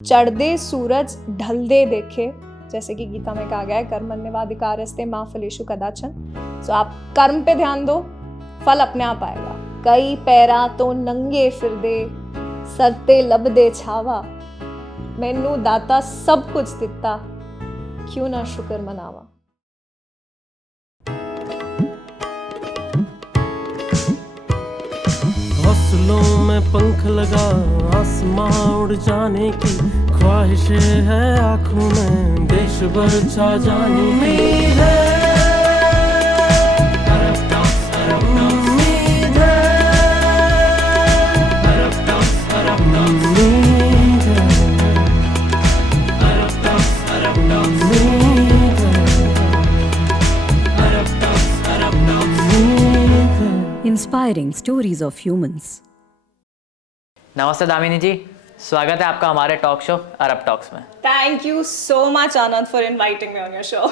चढ़दे सूरज ढलदे देखे, जैसे कि गीता में कहा गया है कर्मण्येवाधिकारस्ते मा फलेषु कदाचन। सो आप कर्म पे ध्यान दो, फल अपने आप आएगा। कई पैरा तो नंगे फिरदे, सरते लभदे छावा, मैनू दाता सब कुछ दिता, क्यों ना शुक्र मनावा। हौसलों में पंख लगा आसमां उड़ जाने की ख्वाहिशें है आंखों में देश भर छा जाने की उम्मीद है, उम्मीद है, उम्मीद है, उम्मीद है। Inspiring stories of humans. नमस्ते दामिनी जी, स्वागत है आपका हमारे टॉक शो अरब टॉक्स में। Thank you so much Anand for inviting me on your show.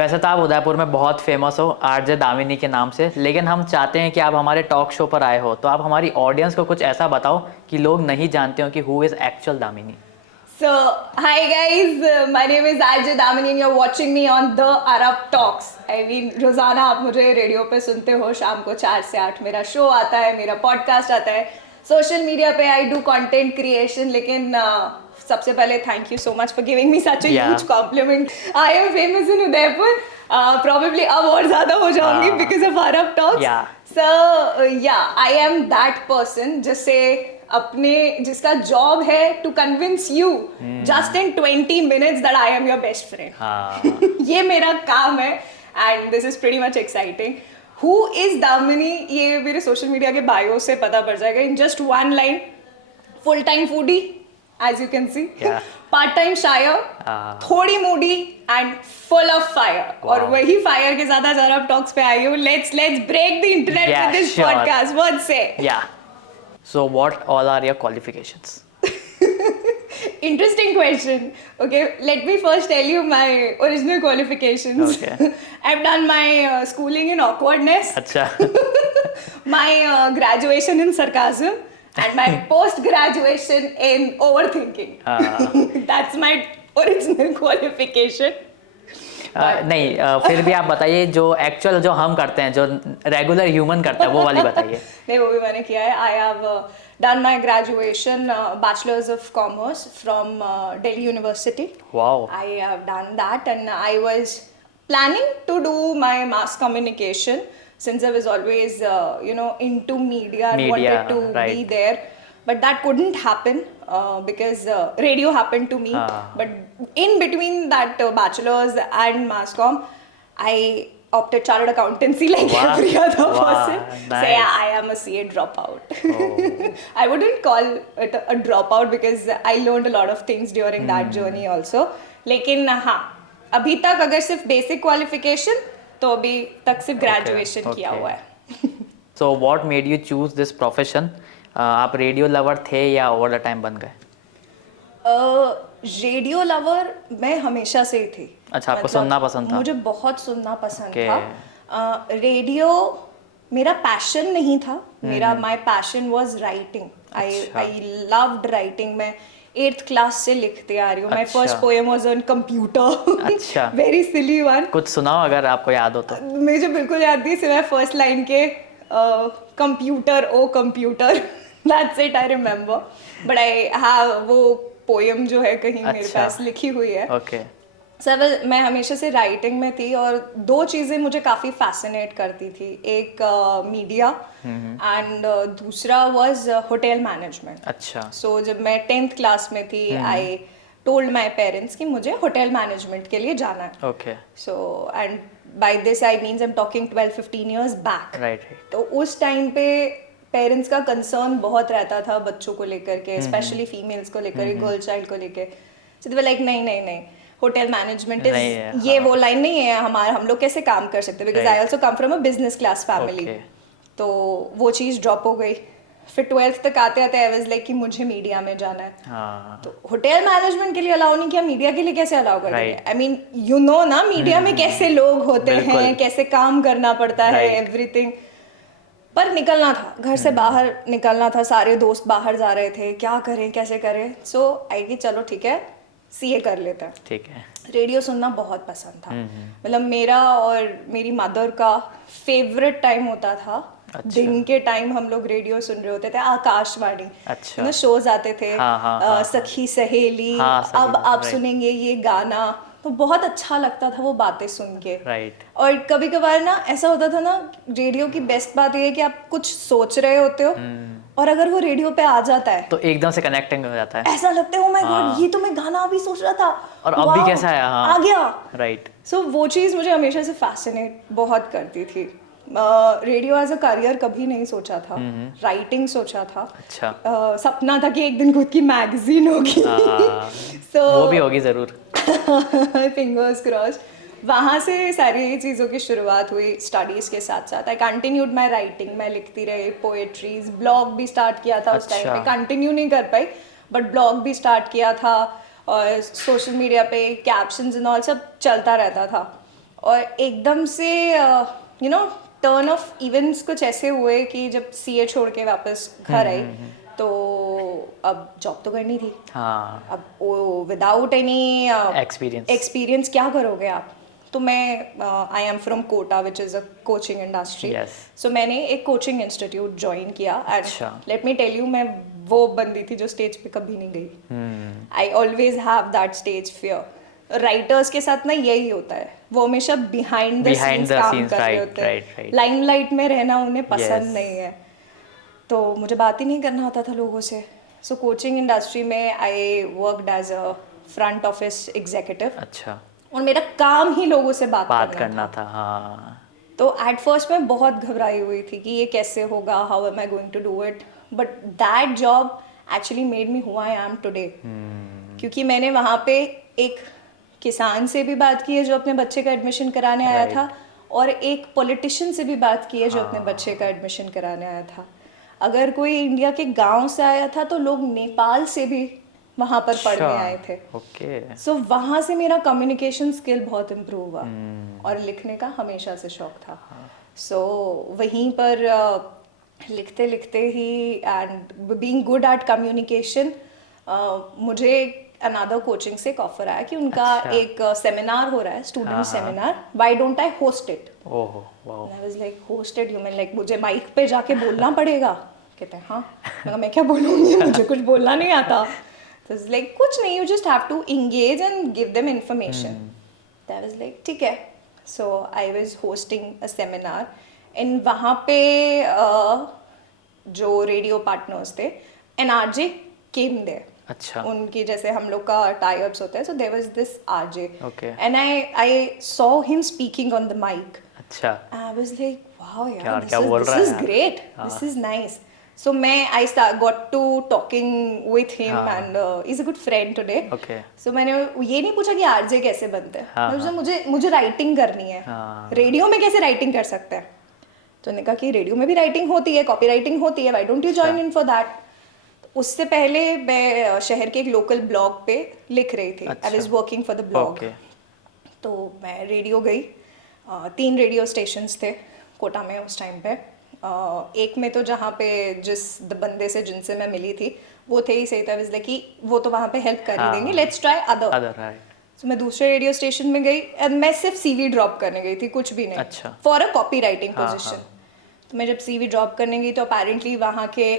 वैसे तो आप उदयपुर में बहुत फेमस हो आरजे दामिनी के नाम से, लेकिन हम चाहते हैं कि आप हमारे टॉक शो पर आए हो तो आप हमारी ऑडियंस को कुछ ऐसा बताओ कि लोग नहीं जानते हो कि who is actual Damini. So, hi guys, my name is RJ Damini and you're watching me on The Arab Talks. I mean, रोज़ाना आप मुझे रेडियो पे सुनते हो, शाम को 4 से 8 मेरा शो आता है, मेरा पॉडकास्ट आता है, सोशल मीडिया पे आई डू कंटेंट क्रिएशन। लेकिन सबसे पहले thank you so much for giving me such a huge compliment. I am famous in Udaipur, probably अब और ज़्यादा हो जाऊंगी बिकॉज ऑफ अरब talks. So yeah, I am that person जिसका जॉब है to convince you just in 20 minutes that I am your best friend. ये मेरा काम है and this is pretty much exciting. Who is Damini ये मेरे सोशल मीडिया के बायो से पता पड़ जाएगा in just one line. Full time foodie as you can see, part time शायर, थोड़ी moody and full of fire. और वही फायर के साथ आज अरब टॉक्स पे आई हूँ। Let's break the internet with this podcast. What say? So what all are your qualifications? Interesting question. Okay, let me first tell you my original qualifications. Okay. I've done my schooling in awkwardness. अच्छा। My graduation in sarcasm and my post graduation in overthinking. That's my original qualification. नहीं, फिर भी आप बताइए जो actual जो हम करते हैं, जो रेगुलर ह्यूमन करता है वो वाली बताइए। नहीं, वो भी मैंने किया है। I have done my graduation bachelors of commerce from Delhi university. Wow. I have done that and I was planning to do my mass communication since I was always into media and wanted to be there, but that couldn't happen because radio happened to me. But in between that bachelor's and mass comm, I opted chartered accountancy like every other person. Nice. So yeah, I am a CA dropout. I wouldn't call it a dropout because I learned a lot of things during that journey also. लेकिन हाँ, अभी तक अगर सिर्फ basic qualification तो अभी तक सिर्फ ग्रेजुएशन किया हुआ है। So what made you choose this profession? आप रेडियो लवर थे या ओवर द टाइम बन गए? रेडियो लवर मैं हमेशा से ही थी। अच्छा, आपको सुनना पसंद था? मुझे बहुत सुनना पसंद था। रेडियो मेरा पैशन नहीं था। मेरा my passion was writing. I loved writing. मैं 8th क्लास से लिखते आ रही हूँ। My first poem was on computer. अच्छा। Very silly one. कुछ सुनाओ अगर आपको याद हो तो। मुझे बिल्कुल याद नहीं, सिवाय फर्स्ट लाइन के computer o computer, that's it I remember. But I have वो पोएम जो है कहीं मेरे पास लिखी हुई है। ओके। सर मैं हमेशा से राइटिंग में थी और 2 चीज़ें मुझे काफ़ी फैसिनेट करती थी। एक मीडिया एंड दूसरा वाज होटल मैनेजमेंट। अच्छा। सो जब मैं 10th क्लास में थी, आई टोल्ड माई पेरेंट्स कि मुझे होटल मैनेजमेंट के लिए जाना है। Okay. So and by this I means I am talking 12-15 years back. Right. तो उस टाइम पे पेरेंट्स का कंसर्न बहुत रहता था बच्चों को लेकर के, स्पेशली फीमेल्स को लेकर, गर्ल चाइल्ड को लेकर। सो दे वर लाइक नहीं, होटल मैनेजमेंट इज ये वो लाइन नहीं है हम लोग कैसे काम कर सकते, because I also come from a business class family. तो वो चीज़ ड्रॉप हो गई। फिर 12th तक आते आते आई वाज लाइक कि मुझे मीडिया में जाना है। तो होटल मैनेजमेंट के लिए अलाउ नहीं किया, मीडिया के लिए कैसे अलाउ कर दिया? आई मीन यू नो ना मीडिया में कैसे लोग होते हैं, कैसे काम करना पड़ता है, एवरीथिंग। पर निकलना था, घर से बाहर निकलना था, सारे दोस्त बाहर जा रहे थे, क्या करें कैसे करें। सो आई कि चलो ठीक है सीए कर लेते हैं। ठीक है। रेडियो सुनना बहुत पसंद था, मतलब मेरा और मेरी मदर का फेवरेट टाइम होता था। अच्छा। दिन के टाइम हम लोग रेडियो सुन रहे होते थे, आकाशवाणी। अच्छा। शोज आते थे, हाँ, सखी सहेली, हाँ, सखी, अब आप right. सुनेंगे ये गाना, तो बहुत अच्छा लगता था वो बातें सुन के। राइट। और कभी कभार ना ऐसा होता था ना, रेडियो की बेस्ट बात ये है कि आप कुछ सोच रहे होते हो और अगर वो रेडियो पे आ जाता है तो एकदम से कनेक्टिंग हो जाता है। ऐसा लगता है ओ माय हाँ। गॉड, ये तो मैं गाना अभी सोच रहा था और अब भी Wow, कैसा आया। हाँ। आ गया। राइट। सो वो चीज़ मुझे हमेशा से फैसिनेट बहुत करती थी। रेडियो एज अ करियर कभी नहीं सोचा था, राइटिंग सोचा था। अच्छा। सपना था कि एक दिन खुद की मैगजीन होगी। वो भी होगी ज़रूर। Fingers cross. वहाँ से सारी चीज़ों की शुरुआत हुई स्टडीज़ के साथ साथ। आई कंटिन्यूड माई राइटिंग, मैं लिखती रही पोएट्रीज, ब्लॉग भी स्टार्ट किया था उस टाइम पे, कंटिन्यू नहीं कर पाई बट ब्लॉग भी स्टार्ट किया था और सोशल मीडिया पे कैप्शंस एंड ऑल सब चलता रहता था। और एकदम से टर्न ऑफ इवेंट्स कुछ ऐसे हुए कि जब सीए छोड़ के वापस घर आई तो अब जॉब तो करनी थी। हाँ। अब वो विदाउट एनी एक्सपीरियंस क्या करोगे आप। तो मैं I am from Kota which is a coaching industry. So मैंने एक कोचिंग इंस्टीट्यूट ज्वाइन किया and let me tell you, मैं वो बंदी थी जो स्टेज पे कभी नहीं गई। I always have that stage fear. Writers के साथ ना यही होता है, वो हमेशा बिहाइंड द सीन्स काम कर रहे होते हैं, लाइमलाइट में रहना उन्हें पसंद नहीं है। तो मुझे बात ही नहीं करना आता था लोगों से। सो कोचिंग इंडस्ट्री में I worked as a front office executive. अच्छा। और मेरा काम ही लोगों से बात करना था। हाँ। तो एट फर्स्ट मैं बहुत घबराई हुई थी कि ये कैसे होगा, how am I going to do it, but that job actually made me who I am today. क्योंकि मैंने वहाँ पे एक किसान से भी बात की है जो अपने बच्चे का एडमिशन कराने आया था, और एक पॉलिटिशियन से भी बात की है जो अपने बच्चे का एडमिशन कराने आया था। अगर कोई इंडिया के गांव से आया था तो लोग नेपाल से भी वहाँ पर पढ़ने आए थे। ओके। सो वहाँ से मेरा कम्युनिकेशन स्किल बहुत इम्प्रूव हुआ और लिखने का हमेशा से शौक था। सो वहीं पर लिखते लिखते ही and being good at communication, मुझे अनदर कोचिंग से एक ऑफर आया कि उनका एक सेमिनार हो रहा है, student seminar, why don't I host it. Oh wow. I was like host it, you mean like मुझे माइक पे जाके बोलना पड़ेगा? कहते हैं हाँ। मैं क्या बोलूँगी, मुझे कुछ बोलना नहीं आता। So it's like कुछ नहीं, you just have to engage and give them information. That was like ठीक है. So I was hosting a seminar and वहाँ पे जो रेडियो पार्टनर्स थे NRJ came there. अच्छा। उनकी जैसे हम लोग का टाई अप्स होता है, so there was this RJ. Okay. And I saw him speaking on the mic. अच्छा। I was like wow यार, क्या बोल रहा है this is great, this is nice. So I got to talking with him and he's a good friend today. Okay. So मैंने ये नहीं पूछा कि आरजे कैसे बनते हैं, मुझे राइटिंग करनी है। रेडियो में कैसे राइटिंग कर सकते हैं? तो उन्होंने कहा कि रेडियो में भी राइटिंग होती है, कॉपी राइटिंग होती है, why don't you join in for that. उससे पहले मैं शहर के एक लोकल ब्लॉग पे लिख रही थी। I was working for the blog. तो मैं रेडियो गई, 3 रेडियो स्टेशंस थे कोटा में उस टाइम पे। एक में तो जहाँ पे जिस बंदे से जिनसे मैं मिली थी वो थे ही सही था, इसलिए कि वो तो वहाँ पे हेल्प कर ही देंगे, लेट्स ट्राई अदर। तो मैं दूसरे रेडियो स्टेशन में गई एंड मैं सिर्फ सीवी ड्रॉप करने गई थी, कुछ भी नहीं। अच्छा। For a copy writing position. तो मैं जब सीवी ड्रॉप करने गई तो अपेरेंटली वहाँ के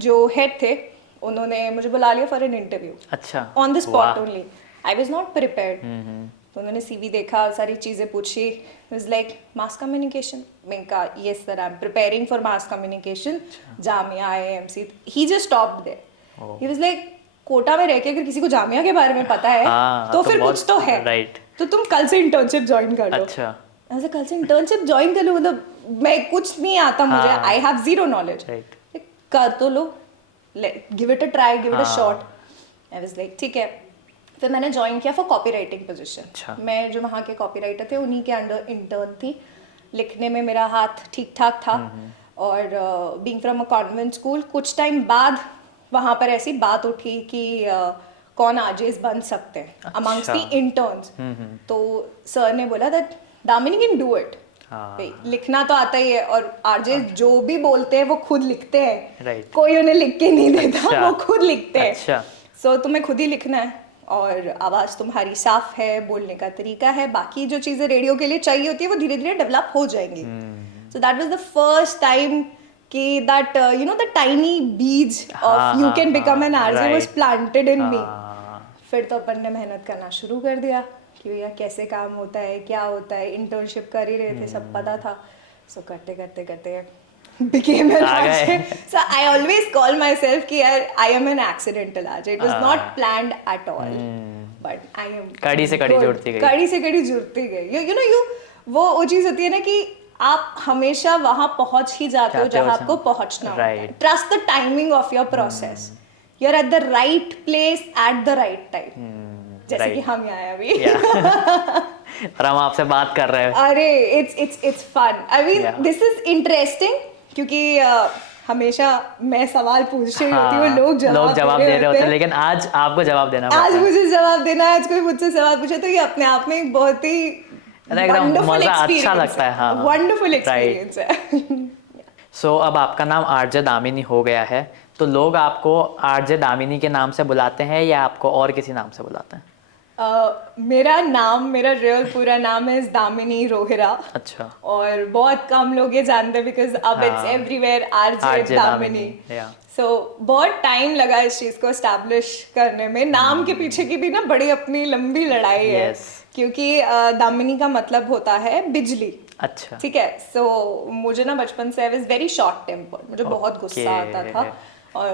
जो हेड थे उन्होंने मुझे बुला लिया फॉर एन इंटरव्यू। अच्छा। On the spot only. I was not prepared. तो उन्होंने सीवी देखा, सारी चीज़ें पूछी, वाज लाइक मास कम्युनिकेशन। मैंने कहा yes sir, I am preparing for mass communication, Jamia IIMC। He just stopped there. He was like Kota में रह के अगर किसी को जामिया के बारे में पता है तो फिर कुछ तो है, तो तुम कल से इंटर्नशिप ज्वाइन कर लो। अच्छा। ऐसे कल से इंटर्नशिप ज्वाइन कर लो, मतलब मैं कुछ नहीं आता मुझे, आई हैव जीरो नॉलेज। कर तो लो, give it a try, give it a shot. I was like ठीक है। फिर मैंने ज्वाइन किया फॉर कॉपी राइटिंग पोजिशन। मैं जो वहाँ के कॉपी राइटर थे उन्हीं के अंडर इंटर्न थी। लिखने में मेरा हाथ ठीक ठाक था और being from a convent school, कुछ टाइम बाद वहाँ पर ऐसी बात उठी कि कौन आरजेस बन सकते हैं अमंग्स द इंटर्न्स। तो सर ने बोला that Damini can do it, हाँ। भाई लिखना तो आता ही है, और आरजे जो भी बोलते हैं वो खुद लिखते हैं, Right. कोई उन्हें लिख के नहीं देता, अच्छा। वो खुद लिखते हैं। अच्छा। सो तुम्हें खुद ही लिखना है, और आवाज़ तुम्हारी साफ है, बोलने का तरीका है, बाकी जो चीज़ें रेडियो के लिए चाहिए होती है वो धीरे धीरे डेवलप हो जाएंगी। So that was the first time कि that you know the tiny बीज of you can become an RJ was planted in me. फिर तो अपन ने मेहनत करना शुरू कर दिया कि भैया कैसे काम होता है, क्या होता है, इंटर्नशिप कर ही रहे थे, सब पता था। सो करते करते करते became an आ गए। RJ. So I always call myself कि यार I am an accidental RJ. It was not planned at all. But I am कड़ी से कड़ी good. जुड़ती गई। कड़ी से कड़ी जुड़ती गई। You know वो चीज़ होती है ना कि आप हमेशा वहाँ पहुँच ही जाते हो जहाँ आपको पहुँचना होता है। Right. Trust the timing of your process. You're at the right place at the right time. जैसे right. कि हम यहाँ हैं अभी। और हम आपसे बात कर रहे हैं। अरे it's fun. I mean Yeah. this is interesting क्योंकि हमेशा मैं सवाल पूछ रही होती हूँ, लोग जवाब दे रहे होते हैं, लेकिन आज आपको जवाब देना पड़ता आज है। मुझे जवाब देना है, आज कोई मुझसे सवाल पूछे तो ये अपने आप में एक बहुत ही एकदम मजा अच्छा लगता है। हाँ, वंडरफुल एक्सपीरियंस है। सो अब आपका नाम आरजे दामिनी हो गया है, तो लोग आपको आरजे दामिनी के नाम से बुलाते हैं या आपको और किसी नाम से बुलाते हैं? मेरा रियल पूरा नाम है दामिनी रोहिरा। अच्छा। और बहुत कम लोग ये जानते हैं बिकॉज अब इट्स एवरीवेयर आरजे दामिनी। सो बहुत टाइम लगा इस चीज को एस्टैब्लिश करने में। नाम के पीछे की भी ना बड़ी अपनी लंबी लड़ाई है, क्योंकि दामिनी का मतलब होता है बिजली। अच्छा। ठीक है। सो मुझे ना बचपन से I was very short tempered, मुझे बहुत गुस्सा आता था, और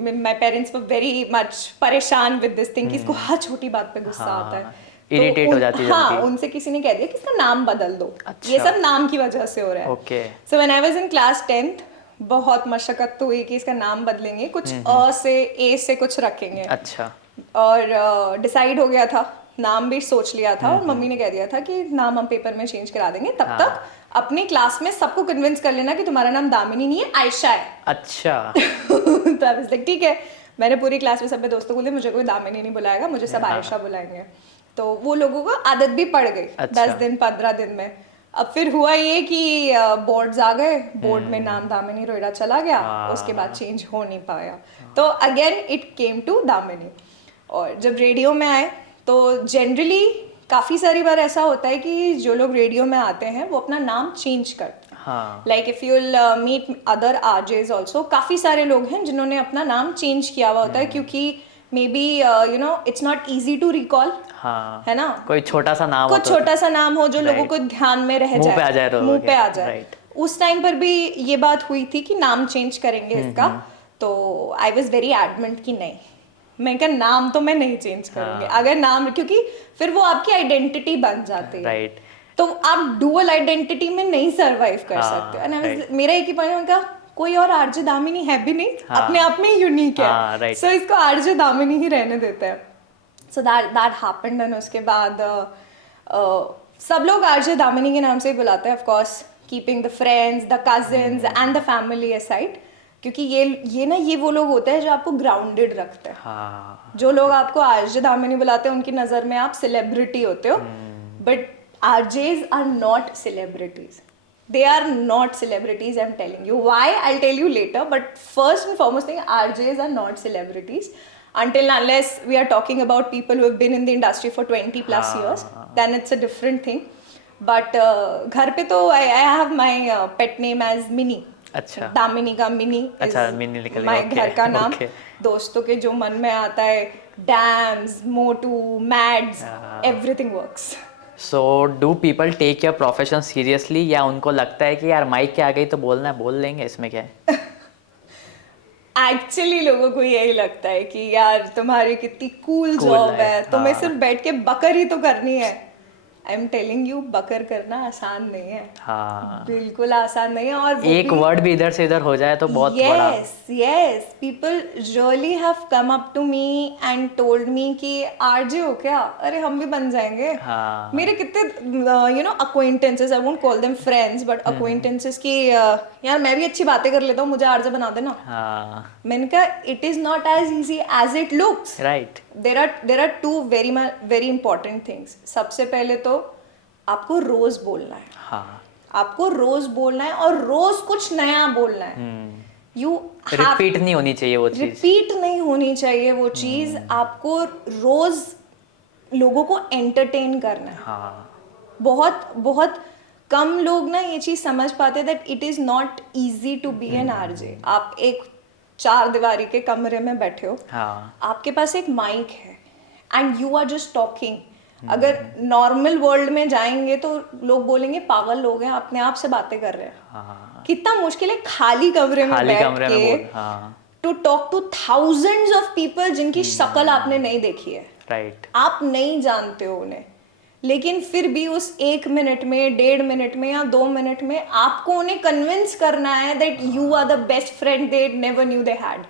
my parents were very much परेशान विद दिस थिंग कि इसको हर छोटी बात पे गुस्सा आता है, इरिटेट हो जाती है। हाँ, उनसे किसी ने कह दिया कि इसका नाम बदल दो। अच्छा। ये सब नाम की वजह से हो रहा है। Okay. So when I was in class 10th बहुत मशक्कत तो हुई कि इसका नाम बदलेंगे, कुछ अ से ए से कुछ रखेंगे। अच्छा। और डिसाइड हो गया था, नाम भी सोच लिया था, और मम्मी ने कह दिया था कि नाम हम पेपर में चेंज करा देंगे, तब तक अपनी क्लास में सबको कन्विंस कर लेना कि तुम्हारा नाम दामिनी नहीं है, आयशा है। अच्छा। तो आई वाज लाइक ठीक है। मैंने पूरी क्लास में सब दोस्तों को बोला मुझे कोई दामिनी नहीं बुलाएगा, मुझे सब आयशा बुलाएंगे। तो वो लोगों को आदत भी पड़ गई। 10 दिन 15 दिन में। अब फिर हुआ ये कि बोर्ड्स आ गए, बोर्ड में नाम दामिनी रोहिरा चला गया, उसके बाद चेंज हो नहीं पाया, तो again it came to Damini. और जब रेडियो में आए तो जनरली काफ़ी सारी बार ऐसा होता है कि जो लोग रेडियो में आते हैं वो अपना नाम चेंज करते हैं। Like if you will meet other RJs also, काफ़ी सारे लोग हैं जिन्होंने अपना नाम चेंज किया हुआ होता है, क्योंकि maybe you know it's not easy to recall, है ना, कोई छोटा सा नाम, कुछ छोटा सा नाम हो जो लोगों को ध्यान में रह जाए, मुंह पे आ जाए। उस टाइम पर भी ये बात हुई थी कि नाम चेंज करेंगे इसका, तो आई वॉज वेरी एडमेंट कि नहीं, मैं क्या नाम तो मैं नहीं चेंज करूंगी। अगर नाम, क्योंकि फिर वो आपकी आइडेंटिटी बन जाती है, तो आप डुअल आइडेंटिटी में नहीं सरवाइव कर सकते। मेरा एक ही पॉइंट का कोई और आरजे दामिनी है भी नहीं, अपने आप में यूनिक है, सो इसको आरजे दामिनी ही रहने देते हैं। So that happened. एंड उसके बाद सब लोग आरजे दामिनी के नाम से ही बुलाते हैं, of course keeping the friends, the cousins and the family aside, क्योंकि ये वो लोग होते हैं जो आपको ग्राउंडेड रखते हैं। जो लोग आपको आरजे दामिनी बुलाते हैं उनकी नज़र में आप सेलिब्रिटी होते हो, but RJs are not celebrities. They are not celebrities, I'm telling you. Why? I'll tell you later. But first and foremost thing, RJs are not celebrities. Until unless we are talking about people who have been in the industry for 20 plus years, then it's a different thing. But घर पे तो I have my pet name as Mini. अच्छा। दामिनी का mini. अच्छा, mini निकल गया। My घर का नाम। दोस्तों के जो मन में आता है, डैम्स, मोटू, मैड्स, everything works. So do people take your profession seriously, या उनको लगता है कि यार माइक के आ गई तो बोलना है, बोल लेंगे, इसमें क्या है? एक्चुअली लोगों को यही लगता है कि यार तुम्हारी कितनी कूल जॉब है, तुम्हें सिर्फ बैठ के बकर ही तो करनी है। आई एम टेलिंग यू, बकर करना आसान नहीं है। बिल्कुल आसान नहीं है। और एक वर्ड भी इधर से इधर हो जाए तो बहुत बड़ा। Yes, people really have come up to me and told me कि आरजे हो क्या? अरे हम भी बन जाएंगे। मेरे कितने you know acquaintances, I won't call them friends, but acquaintances की यार मैं भी अच्छी बातें कर लेता हूँ, मुझे आरजे बना देना। मैंने कहा it is not as easy as it looks. Right. There are two very important things. सबसे पहले तो आपको रोज बोलना है। आपको रोज बोलना है और रोज कुछ नया बोलना है. यू रिपीट नहीं होनी चाहिए वो चीज. रिपीट नहीं होनी चाहिए वो चीज. आपको रोज लोगों को एंटरटेन करना है. हाँ. बहुत बहुत कम लोग ना ये चीज समझ पाते that it is not easy to be an RJ. आप एक 4 दीवारी के कमरे में बैठे हो, हाँ. आपके पास एक माइक है and you are just talking. अगर नॉर्मल वर्ल्ड में जाएंगे तो लोग बोलेंगे पागल लोग हैं, अपने आप से बातें कर रहे हैं. हाँ. कितना मुश्किल है खाली कमरे में खाली बैठ कमरे में के बोल. हाँ. To talk to thousands of people जिनकी शक्ल आपने नहीं देखी है, राइट. आप नहीं जानते हो उन्हें, लेकिन फिर भी उस 1 मिनट में, 1.5 मिनट में या 2 मिनट में आपको उन्हें कन्विंस करना है that you are the best friend they never knew they had.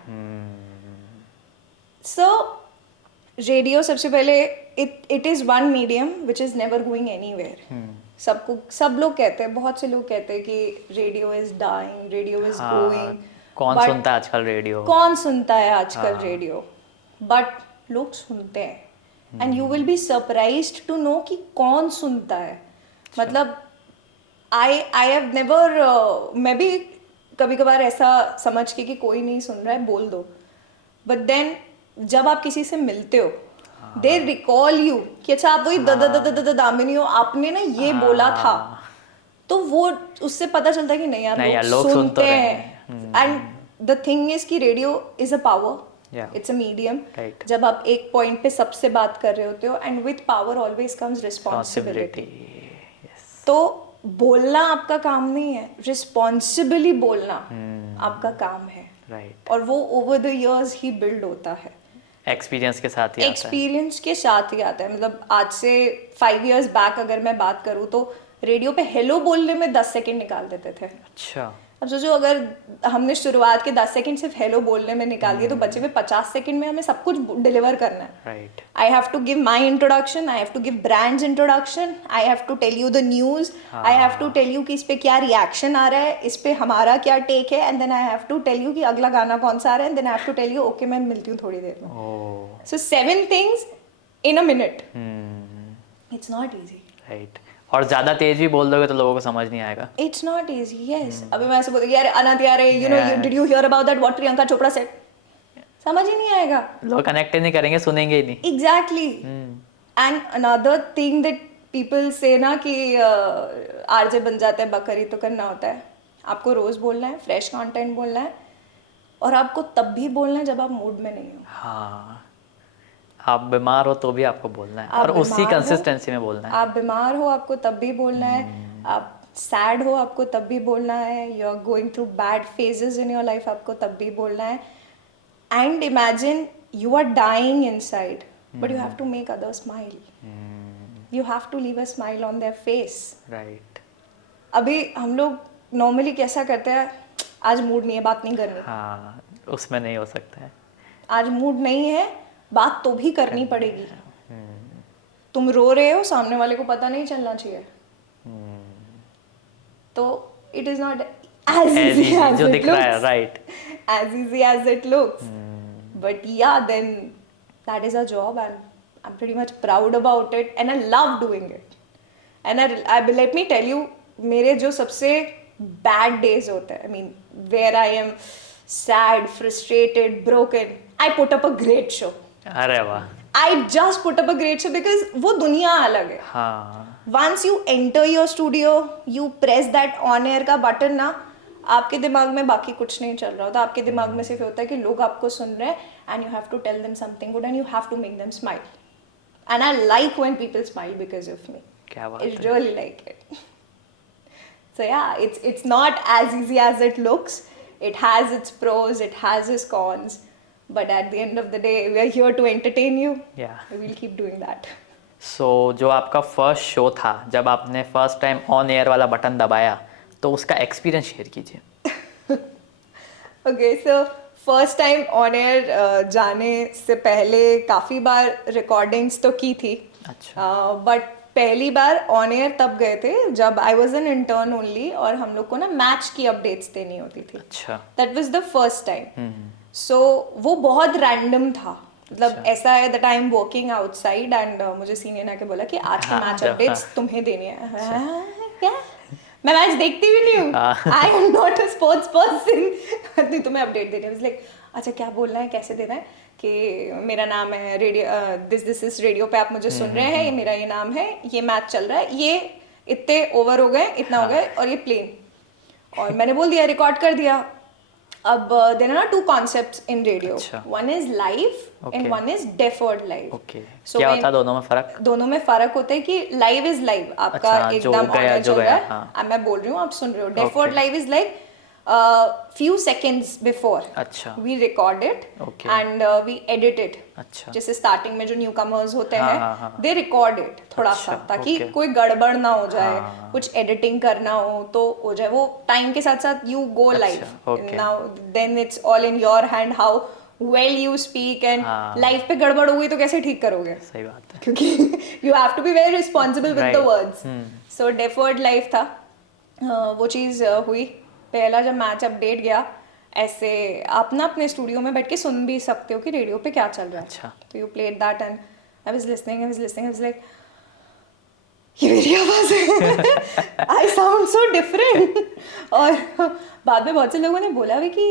So radio सबसे पहले it is one medium which is never going anywhere. सब लोग कहते हैं, बहुत से लोग कहते हैं कि radio is dying, radio is going. कौन सुनता है आजकल रेडियो? कौन सुनता है आजकल रेडियो? बट लोग सुनते हैं and you will be surprised to know कि कौन सुनता है. मतलब आई हैव नेवर, मैं भी कभी कभार ऐसा समझ के कि कोई नहीं सुन रहा है बोल दो, बट देन जब आप किसी से मिलते हो दे रिकॉल यू कि अच्छा आप वही दामिनी हो, आपने ना ये बोला था, तो वो उससे पता चलता है कि नहीं यार लोग सुनते हैं. एंड द थिंग इज कि radio is a power, it's a medium. जब आप एक पॉइंट पे सबसे बात कर रहे होते हो and with power always comes responsibility. तो बोलना आपका काम नहीं है, रिस्पॉन्सिबली बोलना आपका काम है. राइट. और वो over the years he build होता है, एक्सपीरियंस के साथ ही आता है. एक्सपीरियंस के साथ ही आता है. मतलब आज से 5 years बैक अगर मैं बात करूँ तो रेडियो पे हेलो बोलने में 10 सेकंड निकाल देते थे. अच्छा. अब सोचो अगर हमने शुरुआत के 10 सेकंड सिर्फ हेलो बोलने में निकाल दिए तो बचे हुए 50 सेकंड में हमें सब कुछ डिलीवर करना है. Right. I have to give my introduction, I have to give brands introduction, I have to tell you the news, I have to tell you कि इस पे क्या रिएक्शन आ रहा है, इस पे हमारा क्या टेक है, and then I have to tell you कि अगला गाना कौन सा आ रहा है, and then I have to tell you okay मैं मिलती हूँ थोड़ी देर में. So 7 things in a minute. It's not easy. Right. और ज्यादा तेज भी बोल दोगे तो लोगों को समझ नहीं आएगा. It's not easy. Yes. अभी मैं ऐसे बोलूँगी यार अनंत यार you know did you hear about that what Priyanka Chopra said? समझ ही नहीं आएगा. लोग कनेक्ट नहीं करेंगे, सुनेंगे ही नहीं. Exactly. And another thing that people say ना कि आरजे बन जाते हैं बकरी तो करना होता है. आपको रोज बोलना है, फ्रेश कंटेंट बोलना है, और आपको तब भी बोलना है जब आप मूड में नहीं हो. हाँ. आप बीमार हो तो भी आपको बोलना है, और उसी कंसिस्टेंसी में बोलना है. आप बीमार हो आपको तब भी बोलना है, आप सैड हो आपको तब भी बोलना है, you are going through bad phases in your life आपको तब भी बोलना है. And imagine you are dying inside but you have to make others smile, you have to leave a smile on their face. Right. अभी हम लोग normally कैसा करते हैं, आज मूड नहीं है बात नहीं करनी. हाँ, उसमें नहीं हो सकता है. आज मूड नहीं है बात तो भी करनी पड़ेगी. तुम रो रहे हो, सामने वाले को पता नहीं चलना चाहिए. तो it is not as easy as जो इट दिख रहा है. Looks, right. as easy as it looks. But yeah, then that is our job and I'm pretty much proud about it and I love doing it. And I let me tell you, मेरे जो सबसे bad days होते हैं, I mean, where I am sad, frustrated, broken, I put up a great show. अरे वाह. I just put up a great show because वो दुनिया अलग है. हाँ. Once you enter your studio, you press that on air का button ना, आपके दिमाग में बाकी कुछ नहीं चल रहा होता. आपके दिमाग में सिर्फ होता है कि लोग आपको सुन रहे हैं and you have to tell them something good and you have to make them smile. And I like when people smile because of me. क्या बात I है. really like it. So yeah, it's not as easy as it looks. It has its pros, it has its cons. But at the end of the day, we are here to entertain you. Yeah. We will keep doing that. सो जो आपका first show था, जब आपने first time on air वाला button दबाया, तो उसका experience share कीजिए. Okay, so first time on air जाने से पहले काफ़ी बार रिकॉर्डिंग्स तो की थी. अच्छा. बट पहली बार ऑन एयर तब गए थे जब I was an intern only और हम लोग को ना मैच की अपडेट्स देनी होती थी. अच्छा. That was the first time. So वो बहुत रैंडम था. मतलब ऐसा है that I am working outside and मुझे सीनियर ने आके बोला कि आज की मैच अपडेट्स तुम्हें देनी है. क्या मैं मैच देखती भी नहीं हूँ, हाँ। I am not a sports person. नहीं तो मैं अपडेट दे रही हूँ, लाइक अच्छा क्या बोलना है, कैसे देना है, कि मेरा नाम है रेडियो, दिस इज रेडियो पे आप मुझे सुन रहे हैं, ये मेरा ये नाम है, ये मैच चल रहा है, ये इतने ओवर हो गए, इतना हो गए, और ये प्लेन, और मैंने बोल दिया, रिकॉर्ड कर दिया। अब देयर आर ना टू कॉन्सेप्ट्स इन रेडियो, अच्छा। One is live and Okay. One is deferred live. Okay, क्या होता है दोनों में फर्क? दोनों में फर्क होता है कि लाइव इज लाइव, आपका अच्छा, जो एकदम गया, ऑन जो चल रहा गया, है, हाँ। अब मैं बोल रही हूँ आप सुन रहे हो। Deferred Okay. Live is like few seconds before अच्छा। we record it Okay. and we edit it। अच्छा। जैसे स्टार्टिंग में जो न्यू कमर्स होते हाँ, हैं, हाँ, हाँ। दे रिकॉर्ड इट थोड़ा सा, अच्छा, ताकि okay. कोई गड़बड़ ना हो जाए, हाँ। कुछ एडिटिंग करना हो तो हो जाए, वो टाइम के साथ साथ you go live. okay. Now then it's all in your hand how well you speak, and हाँ। लाइफ पे गड़बड़ हो गई तो कैसे ठीक करोगे, सही बात है। क्योंकि you have to be very responsible with the Right. Words. So deferred life था। वो चीज़ हुई। पहला जब मैच अपडेट गया, ऐसे आप ना अपने स्टूडियो में बैठ के सुन भी सकते हो कि रेडियो पे क्या चल रहा है। अच्छा। तो you played that and I was listening, I was like ये मेरी आवाज़ है, आई साउंड सो डिफरेंट। और बाद में बहुत से लोगों ने बोला भी कि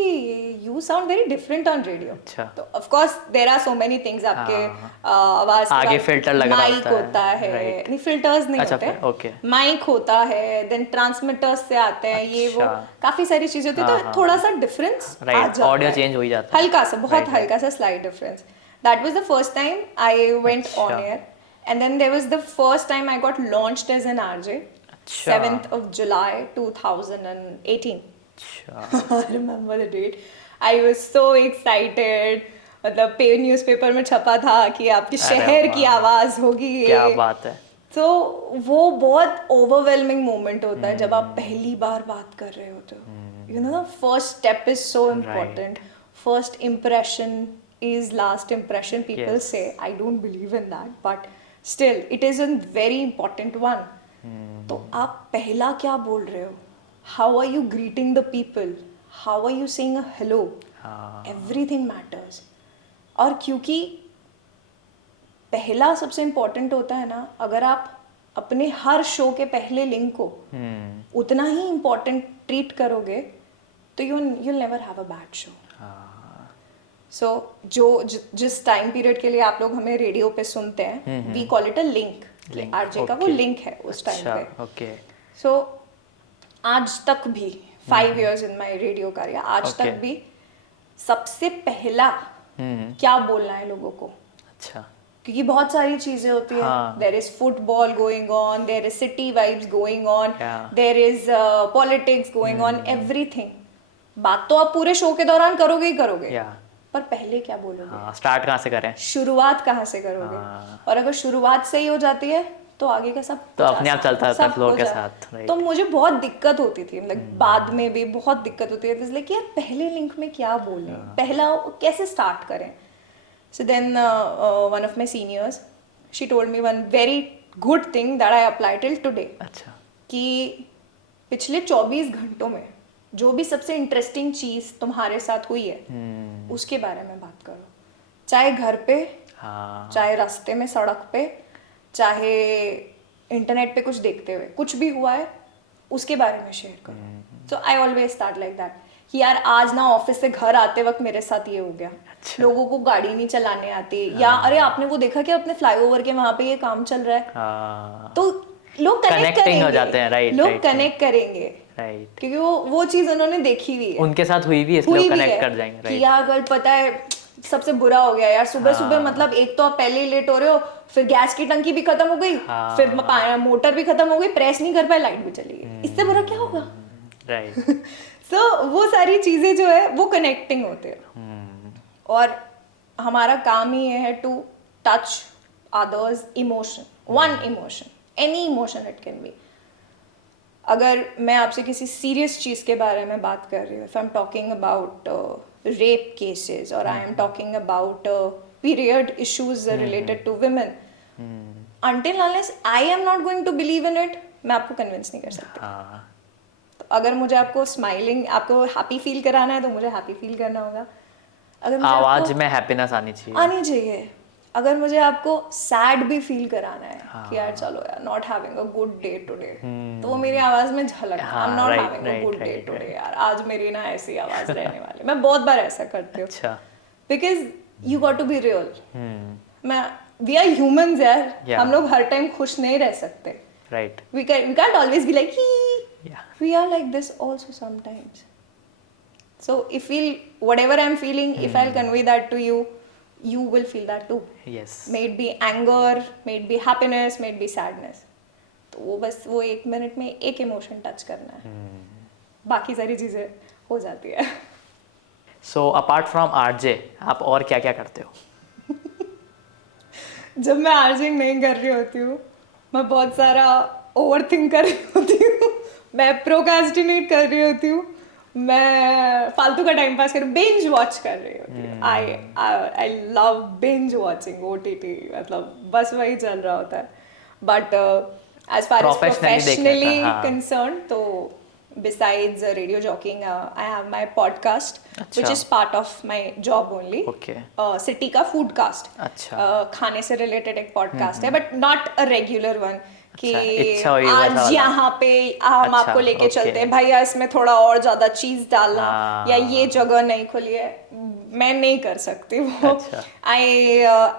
you sound very different on radio. अच्छा। तो of course there are so many things, आपके आवाज़ के आगे बाद filter लगा माइक होता है, होता है, right. नहीं फिल्टर्स नहीं अच्छा, होते, okay. माइक होता है, देन ट्रांसमिटर्स से आते हैं, ये वो अच्छा। काफ़ी सारी चीज़ें होती है, हाँ, तो हाँ। थोड़ा सा डिफरेंस आ राइट, जाता ऑडियो है, चेंज हो ही जाता है। हल्का सा, बहुत Right, हल्का सा slight difference. That was the first time I went on अच्छा। Air, and then there was the first time I got launched as an RJ, अच्छा। 7th of July 2018। अच्छा। I remember the date. I was so excited। मतलब पे newspaper में छपा था कि आपके अरे शहर की वाह। आवाज़ होगी ये। क्या बात है। तो वो बहुत ओवरवेलमिंग मोमेंट होता है जब आप पहली बार बात कर रहे होते हो। You know, first step is so important. First impression is last impression, people Yes. say. I don't believe in that, but still it is a very important one। तो आप पहला क्या बोल रहे हो, how are you greeting the people, how are you saying a hello, everything matters। और क्योंकि पहला सबसे इम्पोर्टेंट होता है ना, अगर आप अपने हर शो के पहले लिंक को उतना ही इम्पोर्टेंट ट्रीट करोगे तो you'll never have a bad show। सो जिस टाइम पीरियड के लिए आप लोग हमें रेडियो पे सुनते हैं, we call it a link. RJ का वो okay. लिंक है उस टाइम अच्छा, पे। ओके। सो आज तक भी 5 years in my radio career, आज Okay. तक भी सबसे पहला क्या बोलना है लोगों को, अच्छा। क्योंकि बहुत सारी चीजें होती है। हाँ। There is football going on, there is city vibes going on, Yeah. There is politics going on, everything. बात तो आप पूरे शो के दौरान करोगे ही करोगे, या पर पहले क्या बोलोगे, हाँ, स्टार्ट कहाँ से करें? शुरुआत कहाँ से करोगे। हाँ। और अगर शुरुआत सही हो जाती है तो आगे का सब तो कुछ अपने आप आसान, चलता रहता है सब flow हो के जाए। साथ, right. तो मुझे बहुत दिक्कत होती थी, मतलब बाद में भी बहुत दिक्कत होती है, लाइक यार पहले लिंक में क्या बोलें, पहला कैसे स्टार्ट करें। So then one of my seniors, she told me one very good thing that I apply till today, अच्छा। कि पिछले 24 घंटों में जो भी सबसे इंटरेस्टिंग चीज तुम्हारे साथ हुई है उसके बारे में बात करो, चाहे घर पे, हाँ। चाहे रास्ते में, सड़क पे, चाहे इंटरनेट पे कुछ देखते हुए, कुछ भी हुआ है उसके बारे में शेयर करो। So I always start like that कि यार आज ना ऑफिस से घर आते वक्त मेरे साथ ये हो गया। अच्छा। लोगों को गाड़ी नहीं चलाने आती, या अरे आपने वो देखा कि अपने फ्लाईओवर के वहां पे ये काम चल रहा है, हाँ। तो लोग कनेक्ट Connecting करेंगे, हो जाते हैं, right, लोग right, कनेक्ट करेंगे, राइट। क्योंकि वो चीज उन्होंने देखी हुई है, उनके साथ हुई भी है, इसलिए हुई वो भी कनेक्ट है कर जाएंगे, कि राइट। यार अगर पता है सबसे बुरा हो गया यार, सुबह सुबह मतलब एक तो आप पहले ही लेट हो रहे हो, फिर गैस की टंकी भी खत्म हो गई, हाँ। फिर मोटर भी खत्म हो गई, प्रेस नहीं कर पाए, लाइट भी चली गई, इससे बुरा क्या होगा। राइट। सो वो सारी चीजें जो है वो कनेक्टिंग होते हैं, और हमारा काम ही ये है to touch others emotion, one emotion, any emotion it can be. अगर मैं आपसे किसी सीरियस चीज के बारे में बात कर रही हूँ, if I am talking about rape cases, और I am talking about period issues related to women, until unless I am not going to believe in it, मैं आपको कन्विंस नहीं कर सकती। हाँ। तो अगर मुझे आपको स्माइलिंग, आपको हैप्पी फील कराना है तो मुझे हैप्पी फील करना होगा। अगर मुझे आवाज आपको में हैप्पीनेस आनी चाहिए। आनी चाहिए, अगर मुझे आपको सैड भी फील कराना है कि यार चलो यार not having a good day today, तो वो मेरी आवाज में झलकता है, I am not having a good day today यार, आज मेरी ना ऐसी आवाज रहने वाली। मैं बहुत बार ऐसा करती हूँ, अच्छा, because you got to be real. मैं वी आर ह्यूमंस यार, Yeah. हम लोग हर टाइम खुश नहीं रह सकते। Right, we can't always be like Yeah. we are like this also sometimes. So if whatever I'm feeling, if I'll convey that to you, you will feel that too. Yes, May it be anger, may it be happiness, may it be sadness. तो वो बस वो 1 minute में एक emotion touch करना है, बाकी सारी चीजें हो जाती है। सो अपार्ट फ्रॉम आरजे आप और क्या क्या करते हो? जब मैं आर्जिंग नहीं कर रही होती हूँ, मैं बहुत सारा ओवर थिंक कर रही होती हूँ, मैं प्रोकास्टिनेट कर रही होती हूँ, मैं फालतू का टाइम पास कर बिंज वॉच कर रही होती हूँ। I love binge watching OTT, मतलब बस वही चल रहा होता है। But as far as professionally concerned, तो besides radio jockeying, I have my podcast, which is part of my job only. Okay. City का food cast. अच्छा, खाने से related एक podcast है, but not a regular one. कि इच्छा हुई वैसा आज वाला। यहाँ पे हम अच्छा, आपको लेके okay. चलते हैं, भैया इसमें थोड़ा और ज्यादा चीज डालना, या ये जगह नहीं खुली है, मैं नहीं कर सकती वो। अच्छा। I